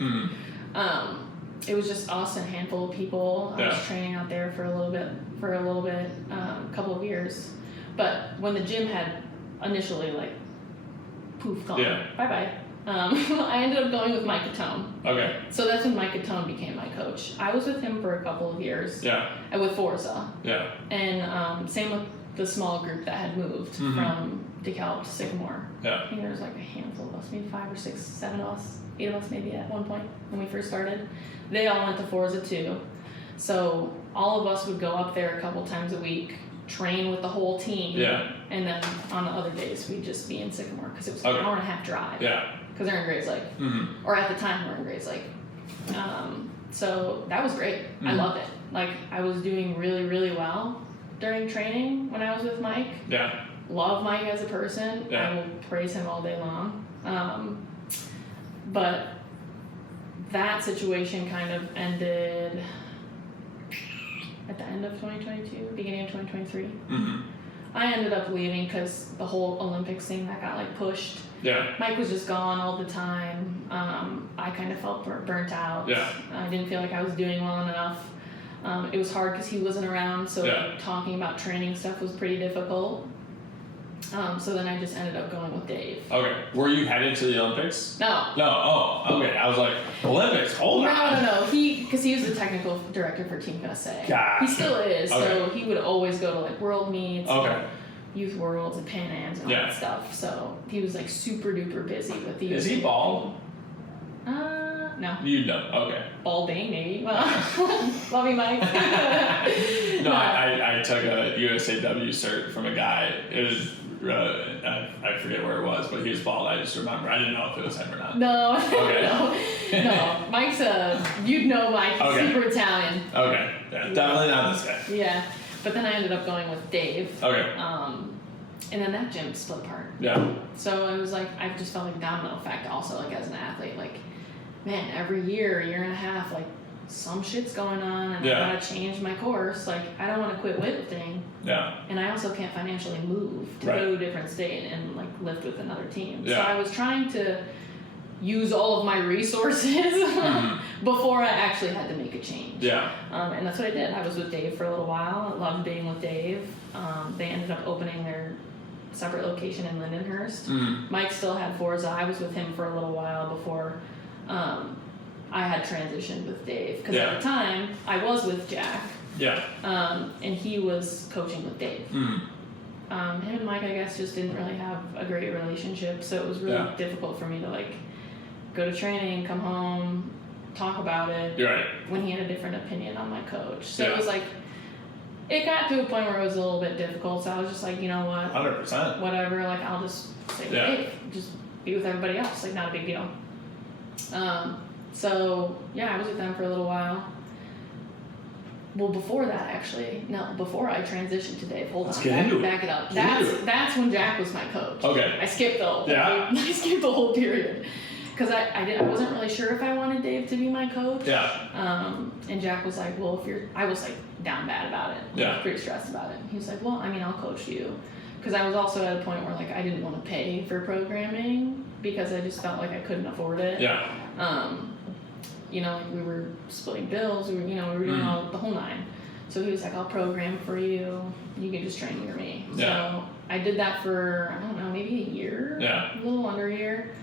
It was just us and a handful of people. I was training out there for a little bit, a couple of years. But when the gym had initially poof, gone, bye-bye, I ended up going with Mike Catone. Okay. So that's when Mike Catone became my coach. I was with him for a couple of years. Yeah. And with Forza. Yeah. And same with the small group that had moved from DeKalb to Sycamore. Yeah. I think there was like a handful of us, maybe 5 or 6, 7 of us, 8 of us maybe at one point when we first started. They all went to Forza too. So all of us would go up there a couple times a week, train with the whole team. Yeah. And then on the other days, we'd just be in Sycamore because it was an hour and a half drive. Yeah. Because they're in Grays Lake. Or at the time, we're in Grays Lake. So that was great. I loved it. Like, I was doing really, really well during training when I was with Mike. Yeah. Love Mike as a person. Yeah. I will praise him all day long. But that situation kind of ended at the end of 2022, beginning of 2023. I ended up leaving because the whole Olympics thing that got pushed. Yeah. Mike was just gone all the time. I kind of felt burnt out. Yeah. I didn't feel like I was doing well enough. It was hard because he wasn't around, so talking about training stuff was pretty difficult. So then I just ended up going with Dave. Okay. Were you headed to the Olympics? No. No. Oh, okay. I was like, Olympics? Hold on. No. Because he was the technical director for Team USA. Gotcha. He still is. Okay. So he would always go to world meets, youth worlds, and Pan Ams and all that stuff. So he was super duper busy with the. Is he bald? No. No. You don't. Okay. Balding, maybe. Well, love you, Mike. No, I took a USAW cert from a guy. It was I forget where it was, but he was bald. I just remember. I didn't know if it was him or not. No. Okay. no. Mike's you'd know Mike. Okay. Super Italian. Okay. Yeah, definitely not this guy. Yeah, but then I ended up going with Dave. Okay. And then that gym split apart. Yeah. So it was like I just felt like domino effect. Also, like as an athlete, like man, every year and a half, like some shit's going on, and I gotta change my course. Like I don't want to quit weightlifting. Yeah. And I also can't financially move to go to a different state and like lift with another team. Yeah. So I was trying to use all of my resources before I actually had to make a change. Yeah. And that's what I did. I was with Dave for a little while. I loved being with Dave. They ended up opening their separate location in Lindenhurst. Mike still had Forza. I was with him for a little while before I had transitioned with Dave. Because at the time, I was with Jack. Yeah. And he was coaching with Dave. Him and Mike, I guess, just didn't really have a great relationship. So it was really difficult for me to like go to training, come home, talk about it. You're right. When he had a different opinion on my coach. So it was like, it got to a point where it was a little bit difficult. So I was just like, you know what? 100%. Whatever. Like, I'll just say, hey, just be with everybody else. Like, not a big deal. So, yeah, I was with them for a little while. Well, before that, actually, no, before I transitioned to Dave, hold on, back it up. That's when Jack was my coach. Okay. I skipped the whole period. Because I wasn't really sure if I wanted Dave to be my coach. Yeah. And Jack was like, well, I was like down bad about it. Yeah. I was pretty stressed about it. He was like, well, I mean, I'll coach you. Because I was also at a point where like I didn't want to pay for programming because I just felt like I couldn't afford it. Yeah. You know, like we were splitting bills, we were doing all the whole nine. So he was like, I'll program for you. You can just train under me. Yeah. So I did that for, I don't know, maybe a year. Yeah. A little under a year.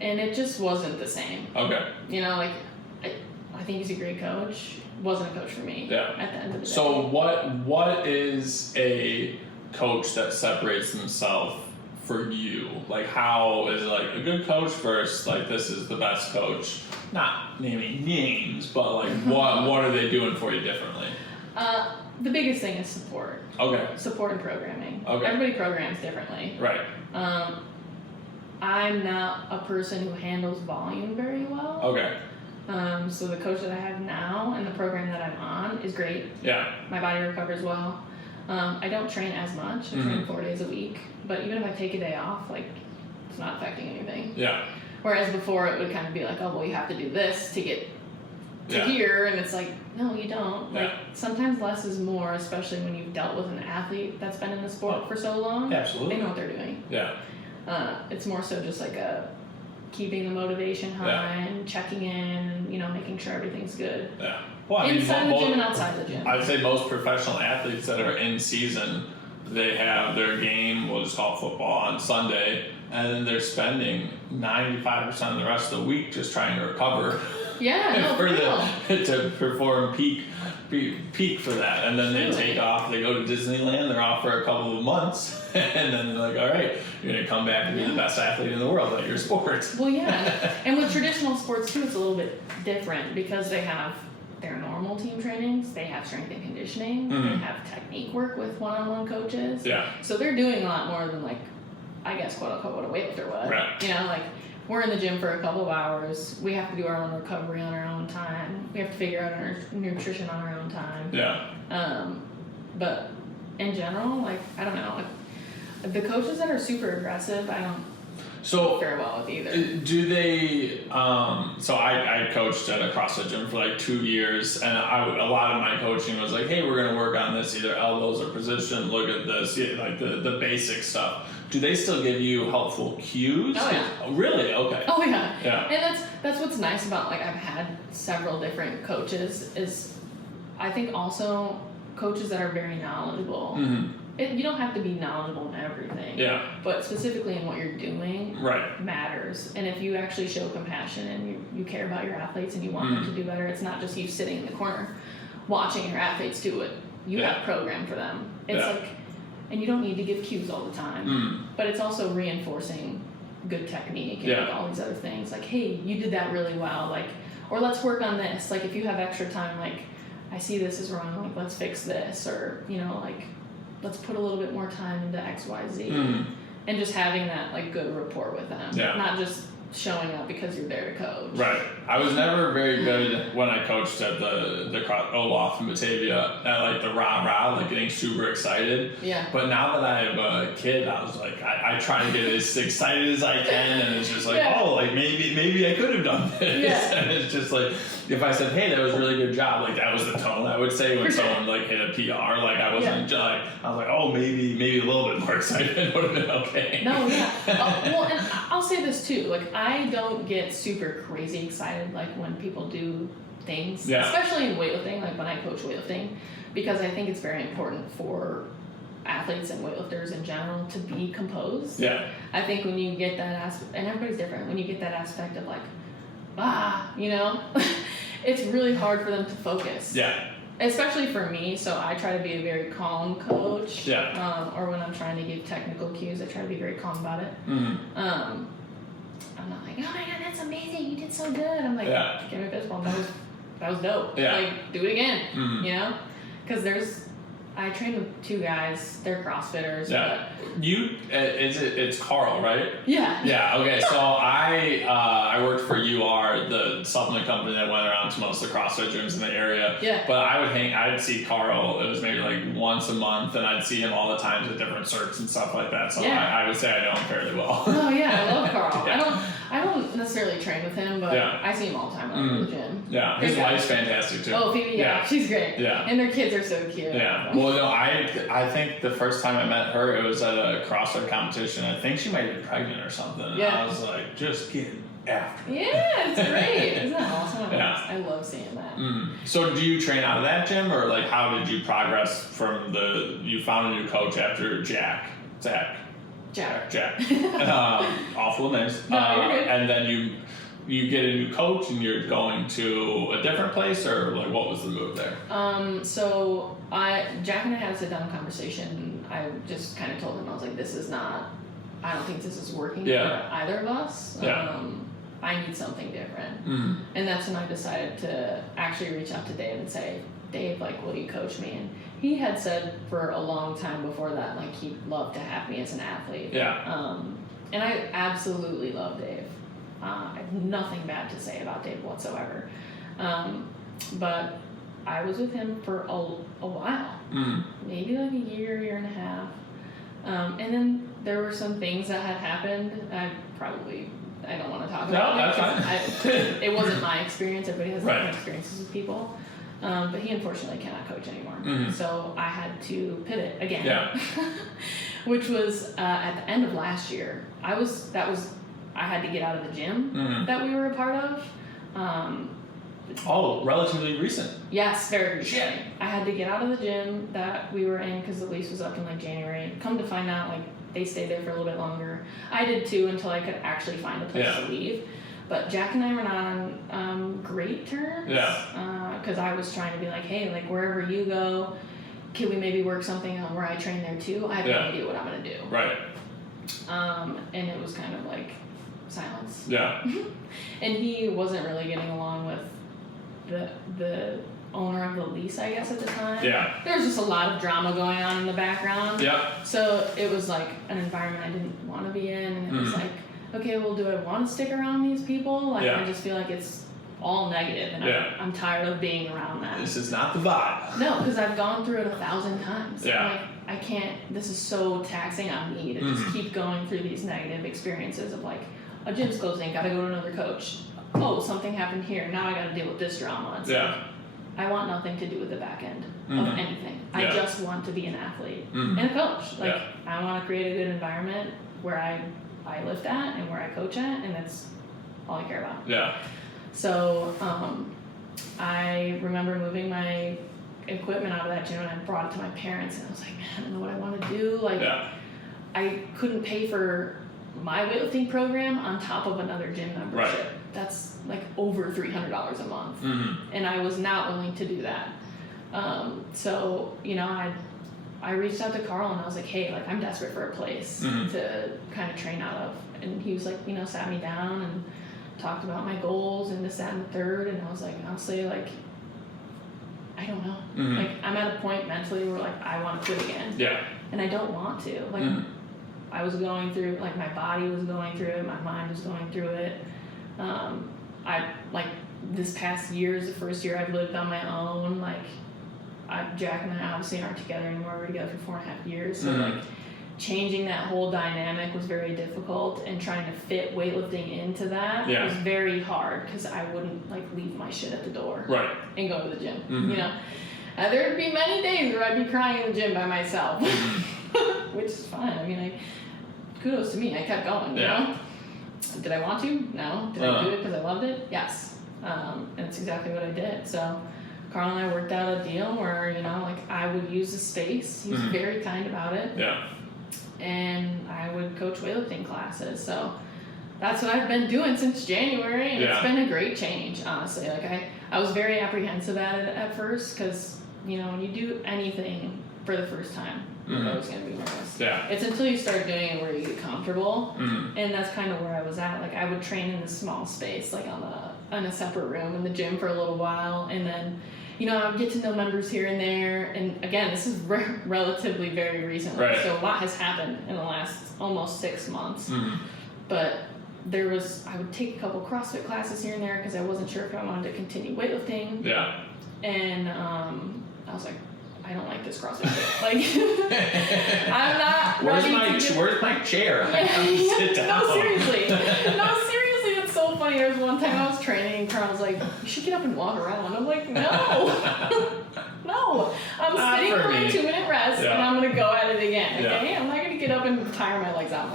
And it just wasn't the same. Okay. You know, like, I think he's a great coach. Wasn't a coach for me at the end of the day. So what is a coach that separates themselves for you? Like, how is it like a good coach versus like this is the best coach? Not naming names, but like what are they doing for you differently? The biggest thing is support. Okay. Support and programming. Okay. Everybody programs differently. Right. I'm not a person who handles volume very well. Okay. So the coach that I have now and the program that I'm on is great. Yeah. My body recovers well. I don't train as much. I train 4 days a week. But even if I take a day off, like, it's not affecting anything. Yeah. Whereas before it would kind of be like, oh, well, you have to do this to get to here. And it's like, no, you don't. Like, sometimes less is more, especially when you've dealt with an athlete that's been in the sport for so long. Absolutely. They know what they're doing. Yeah. It's more so just like keeping the motivation high and checking in and, making sure everything's good. Yeah. Well, I mean, inside the gym and outside the gym. I'd say most professional athletes that are in season, they have their game, we'll just call it football, on Sunday, and then they're spending 95% of the rest of the week just trying to recover. Yeah, to perform peak for that, and then they take off. They go to Disneyland. They're off for a couple of months, and then they're like, "All right, you're gonna come back and be the best athlete in the world at your sport." Well, yeah, and with traditional sports too, it's a little bit different because they have their normal team trainings, they have strength and conditioning, they have technique work with one-on-one coaches. Yeah. So they're doing a lot more than like, I guess, quote unquote, what a weightlifter would. Right. Like, we're in the gym for a couple of hours. We have to do our own recovery on our own time. We have to figure out our nutrition on our own time. Yeah. But in general, like, I don't know. Like, the coaches that are super aggressive, I don't fare well with either. Do they? So I coached at a CrossFit gym for like 2 years, and a lot of my coaching was like, "Hey, we're gonna work on this, either elbows or position. Look at this, like the basic stuff." Do they still give you helpful cues? Oh yeah. Really? Okay. Oh yeah. Yeah. And that's what's nice about, like, I've had several different coaches, is I think also coaches that are very knowledgeable. You don't have to be knowledgeable in everything. Yeah. But specifically in what you're doing matters. And if you actually show compassion and you care about your athletes and you want them to do better, it's not just you sitting in the corner watching your athletes do it. You have programmed for them. It's like, and you don't need to give cues all the time. But it's also reinforcing good technique and like all these other things. Like, hey, you did that really well. Like, or let's work on this. Like if you have extra time, like I see this is wrong, like let's fix this, or you know, like let's put a little bit more time into X, Y, Z, and just having that like good rapport with them, not just showing up because you're there to coach. Right. I was never very good when I coached at the Olaf in Batavia at like the rah-rah, like getting super excited. Yeah. But now that I have a kid, I was like, I try to get as excited as I can, and it's just like, oh, like maybe I could have done this. Yeah. And it's just like, if I said, hey, that was a really good job, like that was the tone I would say when someone like hit a PR, like I wasn't like, I was like, oh, maybe a little bit more excitement would have been okay. No, yeah. Well, and I'll say this too, like I don't get super crazy excited like when people do things, especially in weightlifting, like when I coach weightlifting, because I think it's very important for athletes and weightlifters in general to be composed. Yeah. I think when you get that aspect, and everybody's different, when you get that aspect of like, you know, it's really hard for them to focus. Yeah. Especially for me, so I try to be a very calm coach. Yeah. Or when I'm trying to give technical cues, I try to be very calm about it. Mm-hmm. I'm not like, oh my god, that's amazing, you did so good. I'm like, give me a fist bump, that was dope. Yeah. Like, do it again, you know? Because I train with two guys, they're CrossFitters. Yeah. It's Carl, right? Yeah. Yeah, okay, so I worked for UR, the supplement company that went around to most of the CrossFit gyms in the area. Yeah. But I'd see Carl, it was maybe like once a month, and I'd see him all the times at different circs and stuff like that. So I would say I know him fairly well. Oh yeah, I love Carl. Yeah. I don't necessarily train with him, but I see him all the time when I go to the gym. Yeah, his wife's fantastic too. Oh, Phoebe, she's great. Yeah. And their kids are so cute. Yeah. Well, no, I think the first time I met her, it was at a CrossFit competition. I think she might be pregnant or something. And I was like, just get after it. Yeah, it's great. Isn't that awesome? I love seeing that. So do you train out of that gym, or like how did you progress from you found a new coach after Jack. Awful names. No, you're good. And then you get a new coach and you're going to a different place, or like what was the move there? So Jack and I had a sit down conversation. I just kind of told him, I was like, I don't think this is working for either of us. Yeah. I need something different. And that's when I decided to actually reach out to Dave and say, Dave, like, will you coach me? And he had said for a long time before that, like, he'd love to have me as an athlete. Yeah. And I absolutely love Dave. I have nothing bad to say about Dave whatsoever. But I was with him for a while, maybe like a year and a half. And then there were some things that had happened. I don't want to talk about it. That's fine. It wasn't my experience. Everybody has different experiences with people. But he unfortunately cannot coach anymore. So I had to pivot again. Yeah. Which was at the end of last year. I had to get out of the gym that we were a part of. Relatively recent. Yes, very recent. I had to get out of the gym that we were in because the lease was up in like January. Come to find out, like they stayed there for a little bit longer. I did too until I could actually find a place to leave. But Jack and I were not on great terms. Yeah. Because I was trying to be like, hey, like wherever you go, can we maybe work something out where I train there too? I have no idea what I'm gonna do. Right. And it was kind of like silence. Yeah. And he wasn't really getting along with the owner of the lease, I guess, at the time. Yeah. There was just a lot of drama going on in the background. Yeah. So it was like an environment I didn't want to be in, and it was like, okay, well, do I want to stick around these people? Like, I just feel like it's all negative, and I'm tired of being around that. This is not the vibe. No, because I've gone through it 1,000 times. Yeah. Like, I can't, this is so taxing on me to just keep going through these negative experiences of like, a gym's closing, gotta go to another coach. Oh, something happened here, now I gotta deal with this drama. It's like, I want nothing to do with the back end of anything. I just want to be an athlete and a coach. Like, I want to create a good environment where I lift at and where I coach at, and that's all I care about. Yeah. So I remember moving my equipment out of that gym, and I brought it to my parents, and I was like, man, I don't know what I want to do. Like, I couldn't pay for my weightlifting program on top of another gym membership. Right. That's like over $300 a month. And I was not willing to do that. So, you know, I reached out to Carl and I was like, hey, like I'm desperate for a place to kind of train out of. And he was like, you know, sat me down and talked about my goals and this, that, and the third, and I was like, honestly, like, I don't know. Mm-hmm. Like, I'm at a point mentally where, like, I want to quit again. Yeah. And I don't want to. Like, I was going through, like, my body was going through it, my mind was going through it. Like, this past year is the first year I've lived on my own. Like, Jack and I obviously aren't together anymore. We're together for 4.5 years. So, like, changing that whole dynamic was very difficult, and trying to fit weightlifting into that was very hard, because I wouldn't, like, leave my shit at the door and go to the gym. You know, there would be many days where I'd be crying in the gym by myself, which is fine. I mean, kudos to me. I kept going. You know, did I want to? No. Did I do it because I loved it? Yes. And it's exactly what I did. So Carl and I worked out a deal where, you know, like, I would use the space. He was very kind about it. Yeah. And I would coach weightlifting classes. So that's what I've been doing since January, and it's been a great change, honestly. Like, I was very apprehensive at it at first, because, you know, when you do anything for the first time, you're always going to be nervous. Yeah. It's until you start doing it where you get comfortable, and that's kind of where I was at. Like, I would train in this small space, like on a separate room in the gym for a little while, and then, you know, I would get to know members here and there. And again, this is relatively very recently, so a lot has happened in the last almost 6 months. But I would take a couple CrossFit classes here and there, because I wasn't sure if I wanted to continue weightlifting. Yeah. And I was like, I don't like this CrossFit shit. Like, I'm not Where's my chair? Yeah. Sit down. No, seriously, it's so funny. There was one time I was training, and Carl was like, you should get up and walk around. I'm like, no. No. I'm sitting for my 2-minute rest, and I'm going to go at it again, okay? Yeah. I'm not going to get up and tire my legs out.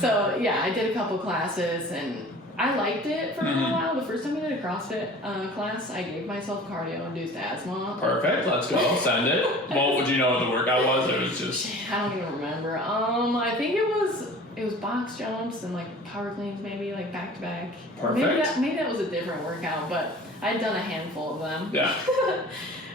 So, yeah, I did a couple classes, and I liked it for a little while. The first time I did a CrossFit class, I gave myself cardio-induced asthma. Perfect. Let's go. Send it. Well, would you know what the workout was? It was just... I don't even remember. I think it was box jumps and, like, power cleans, maybe, like, back to back. Perfect. Maybe that was a different workout, but I'd done a handful of them. Yeah.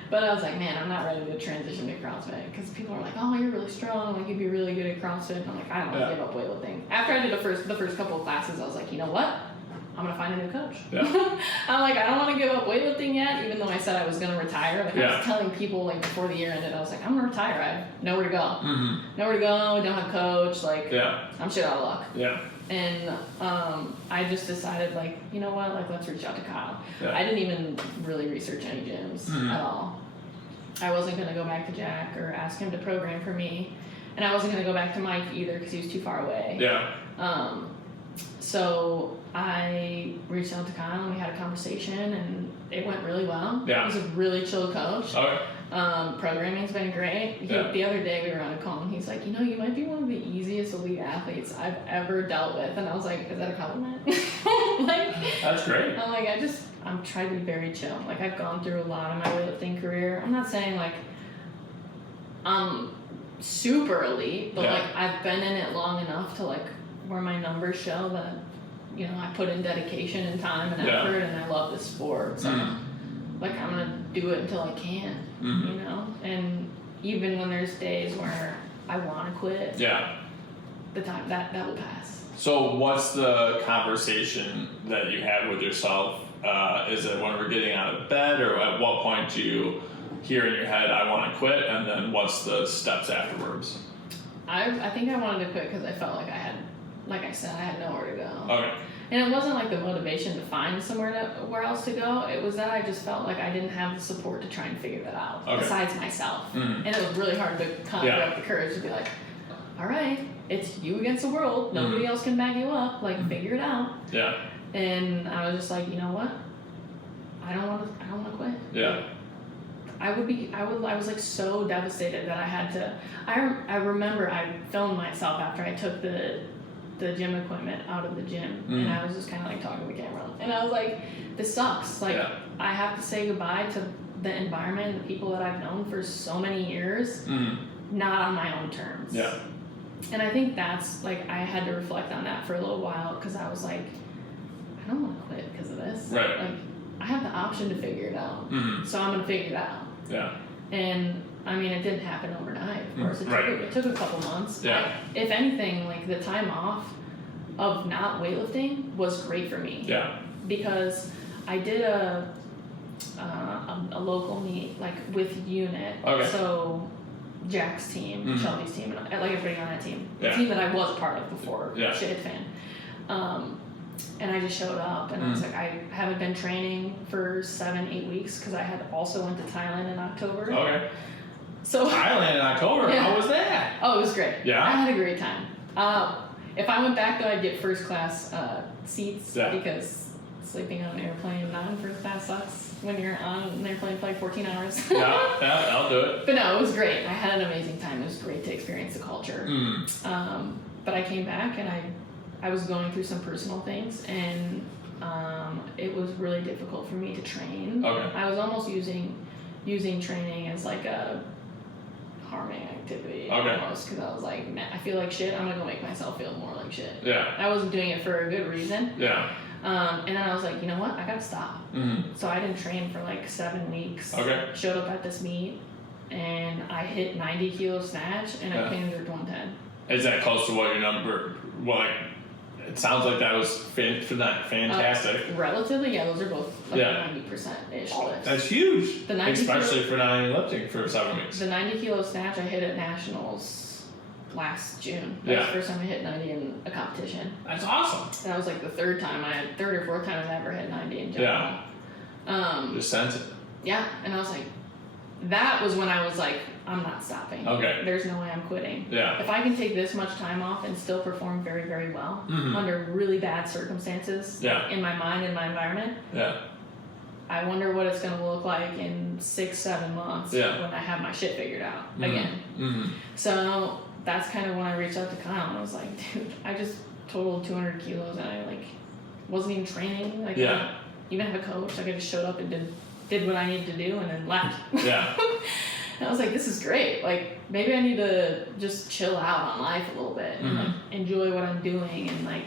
But I was like, man, I'm not ready to transition to CrossFit, because people are like, oh, you're really strong, like, you'd be really good at CrossFit. And I'm like, I don't want to give up weightlifting. After I did the first couple of classes, I was like, you know what? I'm going to find a new coach. Yeah. I'm like, I don't want to give up weightlifting yet, even though I said I was going to retire. Like, I was telling people, like, before the year ended, I was like, I'm going to retire. I have nowhere to go. Nowhere to go, don't have a coach. Like, I'm shit out of luck. Yeah. And I just decided, like, you know what, like, let's reach out to Kyle. Yeah. I didn't even really research any gyms at all. I wasn't going to go back to Jack or ask him to program for me. And I wasn't going to go back to Mike either, because he was too far away. Yeah. So I reached out to Kyle, and we had a conversation, and it went really well. Yeah. He's a really chill coach. Okay. Programming's been great. The other day we were on a call, and he's like, you know, you might be one of the easiest elite athletes I've ever dealt with. And I was like, is that a compliment? Like, that's great. I'm like, I'm trying to be very chill. Like, I've gone through a lot of my weightlifting career. I'm not saying, like, I'm super elite, but like, I've been in it long enough to, like, where my numbers show that, you know, I put in dedication and time and effort, and I love this sport. So, like, I'm going to do it until I can, you know? And even when there's days where I want to quit, the time, that will pass. So what's the conversation that you have with yourself? Is it when we're getting out of bed, or at what point do you hear in your head, I want to quit, and then what's the steps afterwards? I think I wanted to quit because I felt like I said, I had nowhere to go. Okay. And it wasn't like the motivation to find where else to go. It was that I just felt like I didn't have the support to try and figure that out, besides myself. And it was really hard to conjure up the courage to be like, all right, it's you against the world. Nobody else can back you up. Like, figure it out. Yeah. And I was just like, you know what? I don't want to quit. Yeah. I was like so devastated that I had to. I remember I filmed myself after I took the gym equipment out of the gym, and I was just kind of like talking to the camera, and I was like, this sucks. Like, I have to say goodbye to the environment and the people that I've known for so many years, not on my own terms. Yeah. And I think that's, like, I had to reflect on that for a little while, because I was like, I don't want to quit because of this. Right. Like, I have the option to figure it out, so I'm going to figure it out. Yeah. And I mean, it didn't happen overnight. Of course, it took a couple months. Yeah. If anything, like, the time off of not weightlifting was great for me. Yeah. Because I did a local meet like with unit. Okay. So Jack's team, Shelby's team, and like everybody on that team, the team that I was a part of before, shit fan. And I just showed up, and I was like, I haven't been training for 7-8 weeks because I had also went to Thailand in October. Okay. So Thailand in October. How was that? Oh, it was great. Yeah. I had a great time. If I went back though, I'd get first class seats because sleeping on an airplane not in first class sucks when you're on an airplane for like 14 hours. yeah, I'll do it. But no, it was great. I had an amazing time. It was great to experience the culture. But I came back and I was going through some personal things, and it was really difficult for me to train. Okay. I was almost using training as like a harming activity almost, because I was like, man, I feel like shit, I'm gonna go make myself feel more like shit. Yeah. I wasn't doing it for a good reason. Yeah. And then I was like, you know what, I gotta stop. So I didn't train for like 7 weeks. Okay. Showed up at this meet and I hit 90 kilo snatch and I cleaned under 110. Is that close to what your number? Well, like, it sounds like that was fantastic. Relatively, yeah, those are both like 90%-ish lifts. That's huge. The 90 especially for not even lifting for 7 weeks. The 90 kilo snatch I hit at nationals last June. That was the first time I hit 90 in a competition. That's awesome. That was like the third or fourth time I've ever hit 90 in general. Just sense it. Yeah, and I was like, that was when I was like, I'm not stopping. Okay. There's no way I'm quitting. Yeah. If I can take this much time off and still perform very, very well under really bad circumstances in my mind and my environment, I wonder what it's going to look like in 6-7 months when I have my shit figured out again. So that's kind of when I reached out to Kyle and I was like, dude, I just totaled 200 kilos and I like wasn't even training. Like, I didn't even have a coach. Like, I just showed up and did what I needed to do and then left. Yeah. And I was like, this is great. Like, maybe I need to just chill out on life a little bit and like enjoy what I'm doing and like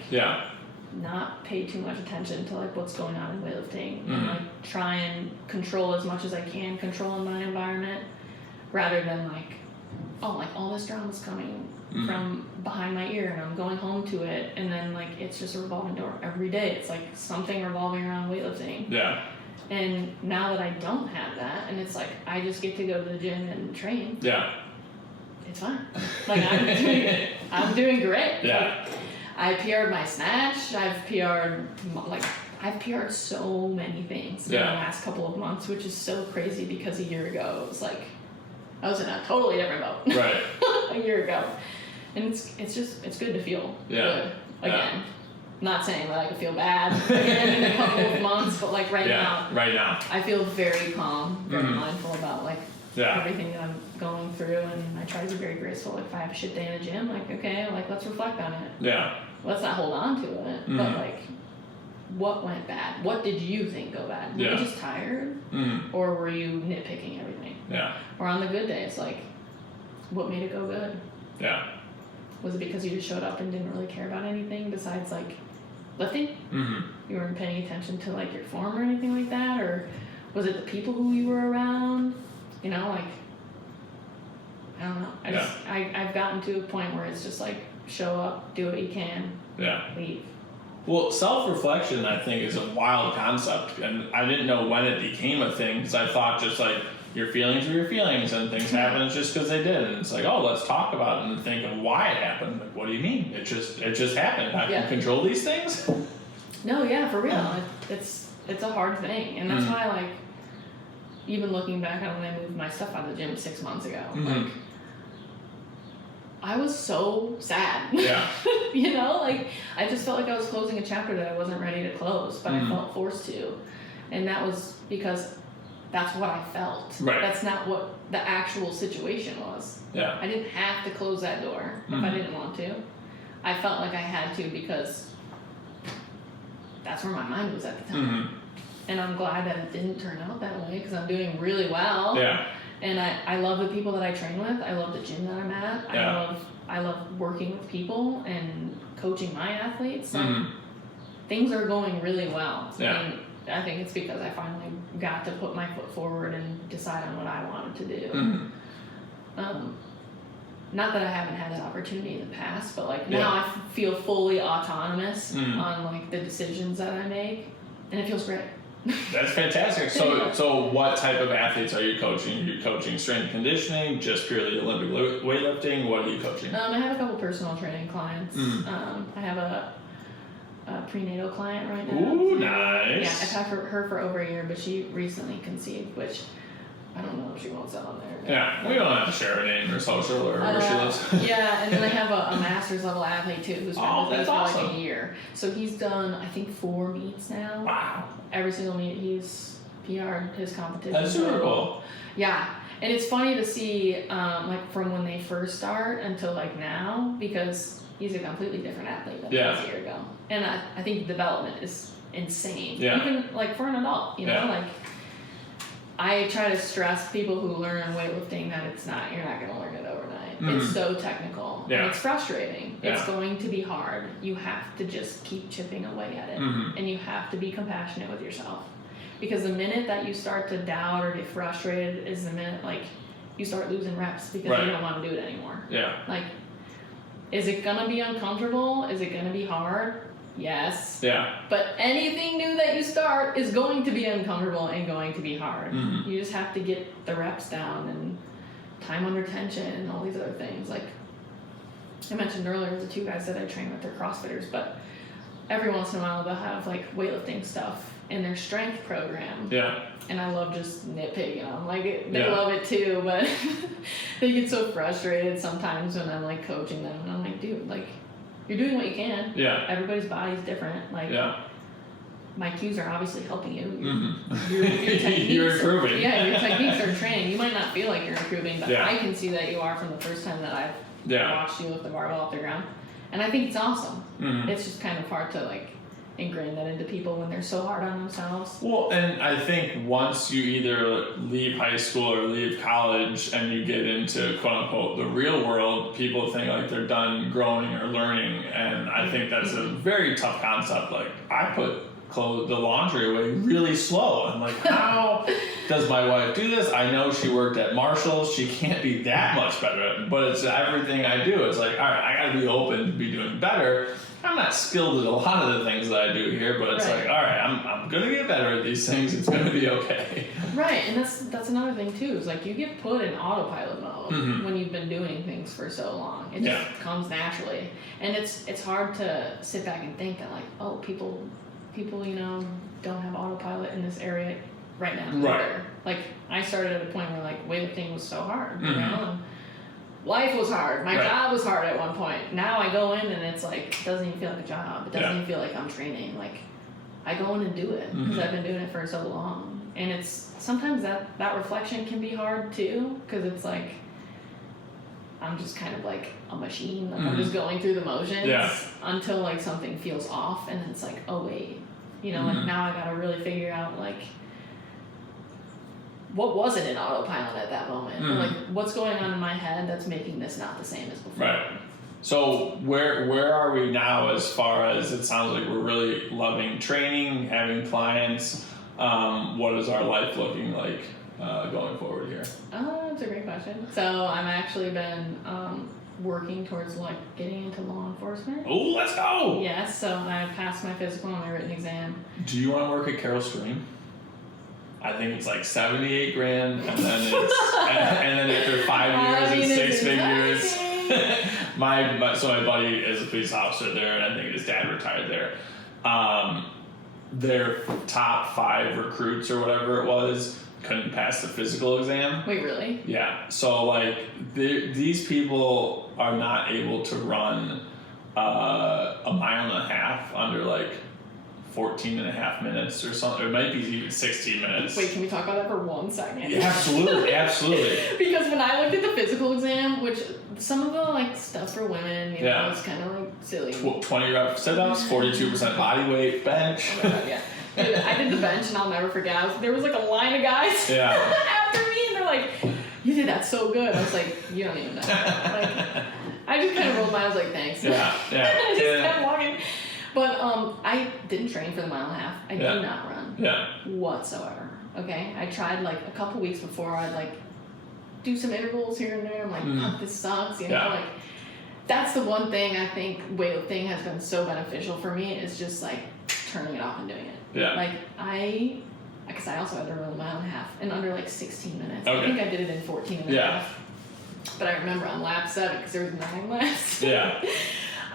not pay too much attention to like what's going on in weightlifting and like try and control as much as I can control in my environment rather than like, oh, like all this drama's coming from behind my ear and I'm going home to it and then like it's just a revolving door every day. It's like something revolving around weightlifting. Yeah. And now that I don't have that, and it's like I just get to go to the gym and train. Yeah. It's fine. Like I'm doing great. Yeah. Like, I PR'd my snatch. I've PR'd so many things in the last couple of months, which is so crazy because a year ago it was like I was in a totally different boat. Right. A year ago, and it's good to feel good again. Yeah. Not saying that I could feel bad again in a couple of months, but like right now, I feel very calm, very mindful about like everything that I'm going through, and I try to be very graceful. Like if I have a shit day in the gym, like okay, like let's reflect on it. Yeah. Let's not hold on to it, but like what went bad? What did you think go bad? Were you just tired, or were you nitpicking everything? Yeah. Or on the good days, like what made it go good? Yeah. Was it because you just showed up and didn't really care about anything besides like lifting? You weren't paying attention to like your form or anything like that? Or was it the people who you were around? You know, like I don't know. I've gotten to a point where it's just like show up, do what you can, leave. Well, self-reflection, I think, is a wild concept, and I didn't know when it became a thing, because I thought just like your feelings are your feelings, and things happen just because they did, and it's like, oh, let's talk about it and think of why it happened. Like, what do you mean? It just happened. I can control these things. No, yeah, for real. It's a hard thing, and that's why like even looking back on when I moved my stuff out of the gym 6 months ago, like I was so sad. Yeah. You know, like I just felt like I was closing a chapter that I wasn't ready to close, but I felt forced to. And that was because that's what I felt. Right. That's not what the actual situation was. Yeah. I didn't have to close that door if I didn't want to. I felt like I had to because that's where my mind was at the time. And I'm glad that it didn't turn out that way because I'm doing really well. Yeah. And I love the people that I train with. I love the gym that I'm at. Yeah. I love working with people and coaching my athletes. Like, things are going really well. Yeah. And I think it's because I finally got to put my foot forward and decide on what I wanted to do. not that I haven't had that opportunity in the past, but like now I feel fully autonomous on like the decisions that I make, and it feels great. That's fantastic. So what type of athletes are you coaching? Are you coaching strength and conditioning, just purely Olympic weightlifting? What are you coaching? I have a couple personal training clients. I have a prenatal client right now. Ooh, nice. Yeah, I've had her for over a year, but she recently conceived, which I don't know if she wants that on there. Yeah, we don't have to share her name or social or where she lives. Yeah, and then I have a master's level athlete too who's been with me for like a year. So he's done, I think, 4 meets now. Wow. Every single meet he's PR'd his competition. That's super cool. Yeah, and it's funny to see like from when they first start until like now, because he's a completely different athlete than he was a year ago. And I think development is insane. Yeah. Even like for an adult, you know, like I try to stress people who learn weightlifting that you're not going to learn it overnight. It's so technical. And it's frustrating. It's going to be hard. You have to just keep chipping away at it. And you have to be compassionate with yourself. Because the minute that you start to doubt or get frustrated is the minute like you start losing reps because you don't want to do it anymore. Yeah. Like, is it going to be uncomfortable? Is it going to be hard? Yes. Yeah. But anything new that you start is going to be uncomfortable and going to be hard. You just have to get the reps down and time under tension and all these other things. Like I mentioned earlier, the 2 guys that I train with, they're CrossFitters, but every once in a while they'll have like weightlifting stuff in their strength program. Yeah. And I love just nitpicking them. Like they love it too, but they get so frustrated sometimes when I'm like coaching them, and I'm like, dude, like, you're doing what you can. Yeah. Everybody's body's different. Like, my cues are obviously helping you. Your techniques, you're improving. Yeah, your techniques are training. You might not feel like you're improving, but I can see that you are from the first time that I've watched you lift the barbell off the ground. And I think it's awesome. It's just kind of hard to like ingrain that into people when they're so hard on themselves. Well, and I think once you either leave high school or leave college and you get into quote unquote the real world, people think like they're done growing or learning, and I think that's a very tough concept. Like I put the laundry away really slow. I'm like, how does my wife do this? I know she worked at Marshall's. She can't be that much better at it, but it's everything I do. It's like, all right, I gotta be open to be doing better. I'm not skilled at a lot of the things that I do here, but it's like, all right, I'm gonna get better at these things. It's gonna be okay. Right, and that's another thing too. Is like you get put in autopilot mode when you've been doing things for so long. It just comes naturally, and it's hard to sit back and think that like, oh, people, you know, don't have autopilot in this area right now. Right. Like I started at a point where like weightlifting was so hard, you know. And life was hard. My job was hard at one point. Now I go in and it's like, it doesn't even feel like a job. It doesn't even feel like I'm training. Like, I go in and do it because I've been doing it for so long. And it's, sometimes that reflection can be hard too, because it's like, I'm just kind of like a machine. Like I'm just going through the motions until like something feels off. And then it's like, oh wait, you know, like now I gotta really figure out like, what wasn't in autopilot at that moment? Or like, what's going on in my head that's making this not the same as before? Right. So where are we now as far as, it sounds like we're really loving training, having clients. What is our life looking like going forward here? Oh, that's a great question. So I've actually been working towards like getting into law enforcement. Oh, let's go! Yes, so I passed my physical and my written exam. Do you want to work at Carroll Stream? I think it's like $78,000, and then it's and then after 5 years it's 6 figures. my buddy is a police officer there, and I think his dad retired there. Their top 5 recruits or whatever it was couldn't pass the physical exam. Wait, really? Yeah. So like these people are not able to run a mile and a half under like 14 and a half minutes or something. It might be even 16 minutes. Wait, can we talk about that for 1 second? Yeah, absolutely, absolutely. Because when I looked at the physical exam, which some of the like stuff for women, you know, it's kind of like silly. 20 rep sit-ups, 42% body weight, bench. Oh my God, yeah. Dude, I did the bench and I'll never forget. There was like a line of guys after me, and they're like, "You did that so good." I was like, "You don't even know." Like, I just kind of rolled my eyes like, "Thanks." Yeah. I just kept walking. But I didn't train for the mile and a half. I did not run whatsoever. Okay, I tried like a couple weeks before. I'd like do some intervals here and there. I'm like, oh, this sucks, you know, Yeah. like that's the one thing I think weightlifting has been so beneficial for me is just like turning it off and doing it. Yeah. Like because I also had to run a mile and a half in under like 16 minutes. Okay. I think I did it in 14 and a Yeah. half. But I remember on lap 7, because there was 9 laps, Yeah.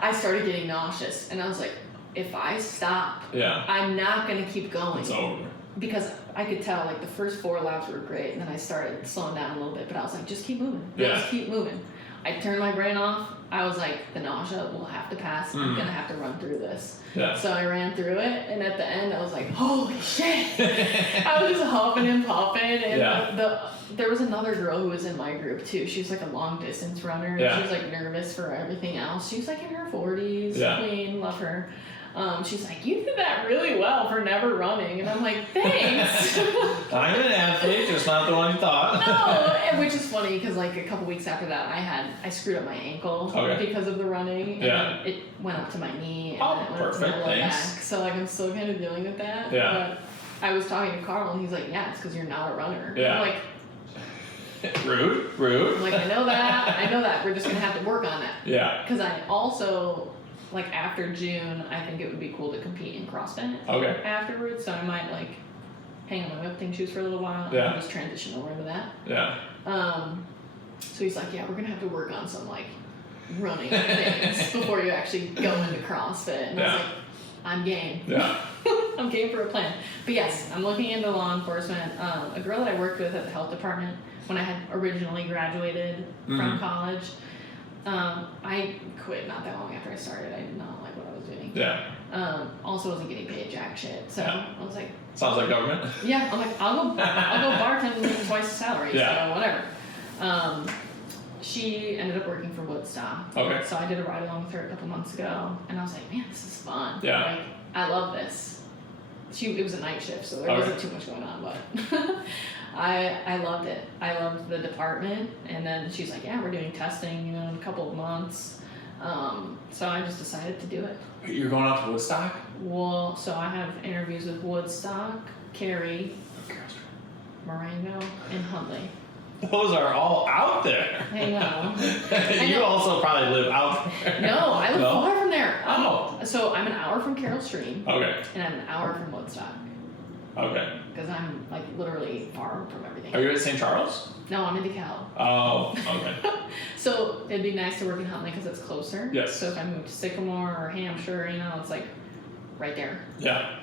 I started getting nauseous. And I was like, if I stop, Yeah. I'm not going to keep going. It's over. Because I could tell, like, the first 4 laps were great, and then I started slowing down a little bit, but I was like, just keep moving. Yeah. Just keep moving. I turned my brain off. I was like, the nausea will have to pass. I'm going to have to run through this. Yeah. So I ran through it, and at the end, I was like, holy shit. I was just huffing and puffing, and Yeah. there was another girl who was in my group, too. She was, like, a long-distance runner, and Yeah. she was, like, nervous for everything else. She was, like, in her 40s. Yeah. Queen, love her. She's like, you did that really well for never running. And I'm like, thanks. I'm an athlete, just not the one you thought. No, and which is funny because like a couple weeks after that, I screwed up my ankle because of the running. And Yeah. it went up to my knee and Oh, then it went up to perfect, my low back. thanks. So like I'm still kind of dealing with that. Yeah. But I was talking to Carl and he's like, yeah, it's because you're not a runner. Yeah. I'm like, Rude. I know that. We're just gonna have to work on that. Yeah. Because I also, like after June, I think it would be cool to compete in CrossFit Okay. afterwards. So I might like hang on my weightlifting shoes for a little while Yeah. and just transition over to that. Yeah. So he's like, yeah, we're gonna have to work on some like running things before you actually go into CrossFit. And I was like, I'm game. Yeah. I'm game for a plan. But yes, I'm looking into law enforcement. A girl that I worked with at the health department when I had originally graduated from college, I quit not that long after I started. I did not like what I was doing. Yeah. Also wasn't getting paid jack shit. So I was like, Sounds like government. yeah, I'm like, I'll go bartend and make twice the salary. Yeah. So whatever. She ended up working for Woodstock. Okay. So I did a ride along with her a couple months ago, and I was like, man, this is fun. Yeah. Like, I love this. It was a night shift, so there wasn't too much going on, but I loved it. I loved the department, and then she's like, yeah, we're doing testing, in a couple of months. So I just decided to do it. You're going out to Woodstock? Well, so I have interviews with Woodstock, Cary, Marengo, and Huntley. Those are all out there. I know. You also probably live out there. No, I live far from there. Oh. So I'm an hour from Carroll Stream, Okay. and I'm an hour from Woodstock, Okay. because I'm like literally far from everything. Are you at St. Charles? No, I'm in DeKalb. Oh, okay. So it'd be nice to work in Huntley because it's closer. Yes. So if I move to Sycamore or Hampshire, it's like right there. Yeah.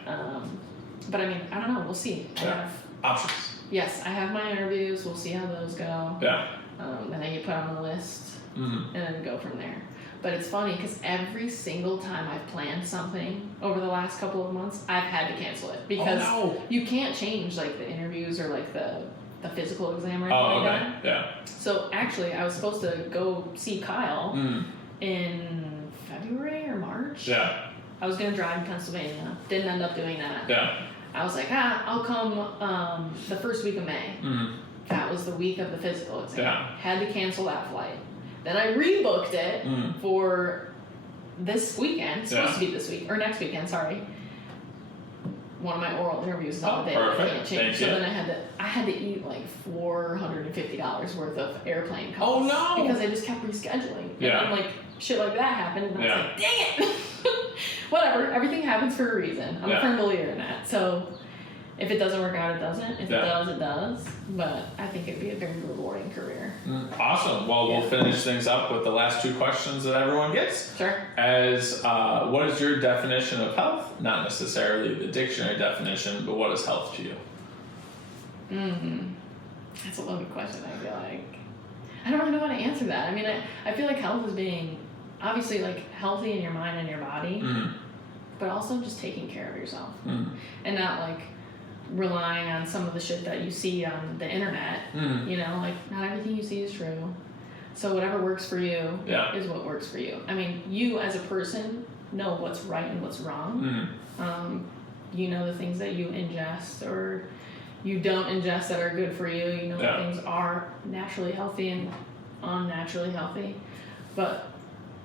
But I mean, I don't know. We'll see. Yeah. Options. Yes, I have my interviews. We'll see how those go. Yeah. And then you put on the list, Mm-hmm. and then go from there. But it's funny because every single time I've planned something over the last couple of months, I've had to cancel it because you can't change like the interviews or like the physical exam or anything Oh, like okay. that. Yeah. So actually, I was supposed to go see Kyle in February or March. Yeah. I was gonna drive to Pennsylvania. Didn't end up doing that. Yeah. I was like, I'll come the first week of May. Mm-hmm. That was the week of the physical exam. Yeah. Had to cancel that flight. Then I rebooked it for this weekend. It's supposed to be this week, or next weekend, sorry. One of my oral interviews is on the day that I perfect. can't change. Thank So you. then I had to eat like $450 worth of airplane costs. Oh, no. Because I just kept rescheduling. Yeah. And then like shit like that happened, and I was Yeah. like, dang it! Whatever, everything happens for a reason. I'm a firm believer in that. So if it doesn't work out, it doesn't. If it does, it does. But I think it'd be a very rewarding career. Awesome. Well, we'll finish things up with the last 2 questions that everyone gets. Sure. As what is your definition of health? Not necessarily the dictionary definition, but what is health to you? That's a loaded question, I feel like. I don't really know how to answer that. I mean, I feel like health is being obviously like healthy in your mind and your body, but also just taking care of yourself and not like relying on some of the shit that you see on the internet. Like not everything you see is true. So whatever works for you is what works for you. I mean, you as a person know what's right and what's wrong. You know the things that you ingest or you don't ingest that are good for you. You know that things are naturally healthy and unnaturally healthy. But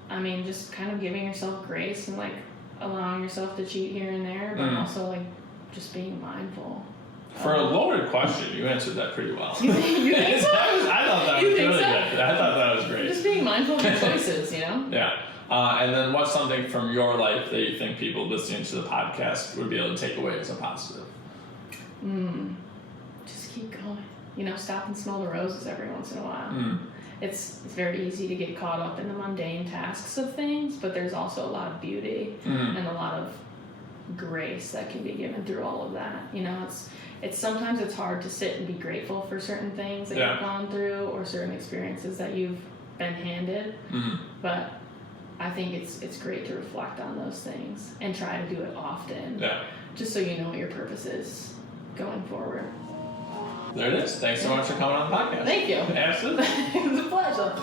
I mean, just kind of giving yourself grace and like allowing yourself to cheat here and there, but also like just being mindful. For a loaded question, you answered that pretty well. You think so? I thought that You was think really so? good. I thought that was great. Just being mindful of your choices, you know? Yeah. And then what's something from your life that you think people listening to the podcast would be able to take away as a positive? Just keep going. You know, stop and smell the roses every once in a while. Mm. It's very easy to get caught up in the mundane tasks of things, but there's also a lot of beauty and a lot of grace that can be given through all of that. You know, it's sometimes it's hard to sit and be grateful for certain things that you've gone through or certain experiences that you've been handed. But I think it's great to reflect on those things and try to do it often. Yeah. Just so you know what your purpose is going forward. There it is. Thanks so much for coming on the podcast. Thank you. Absolutely. It was a pleasure.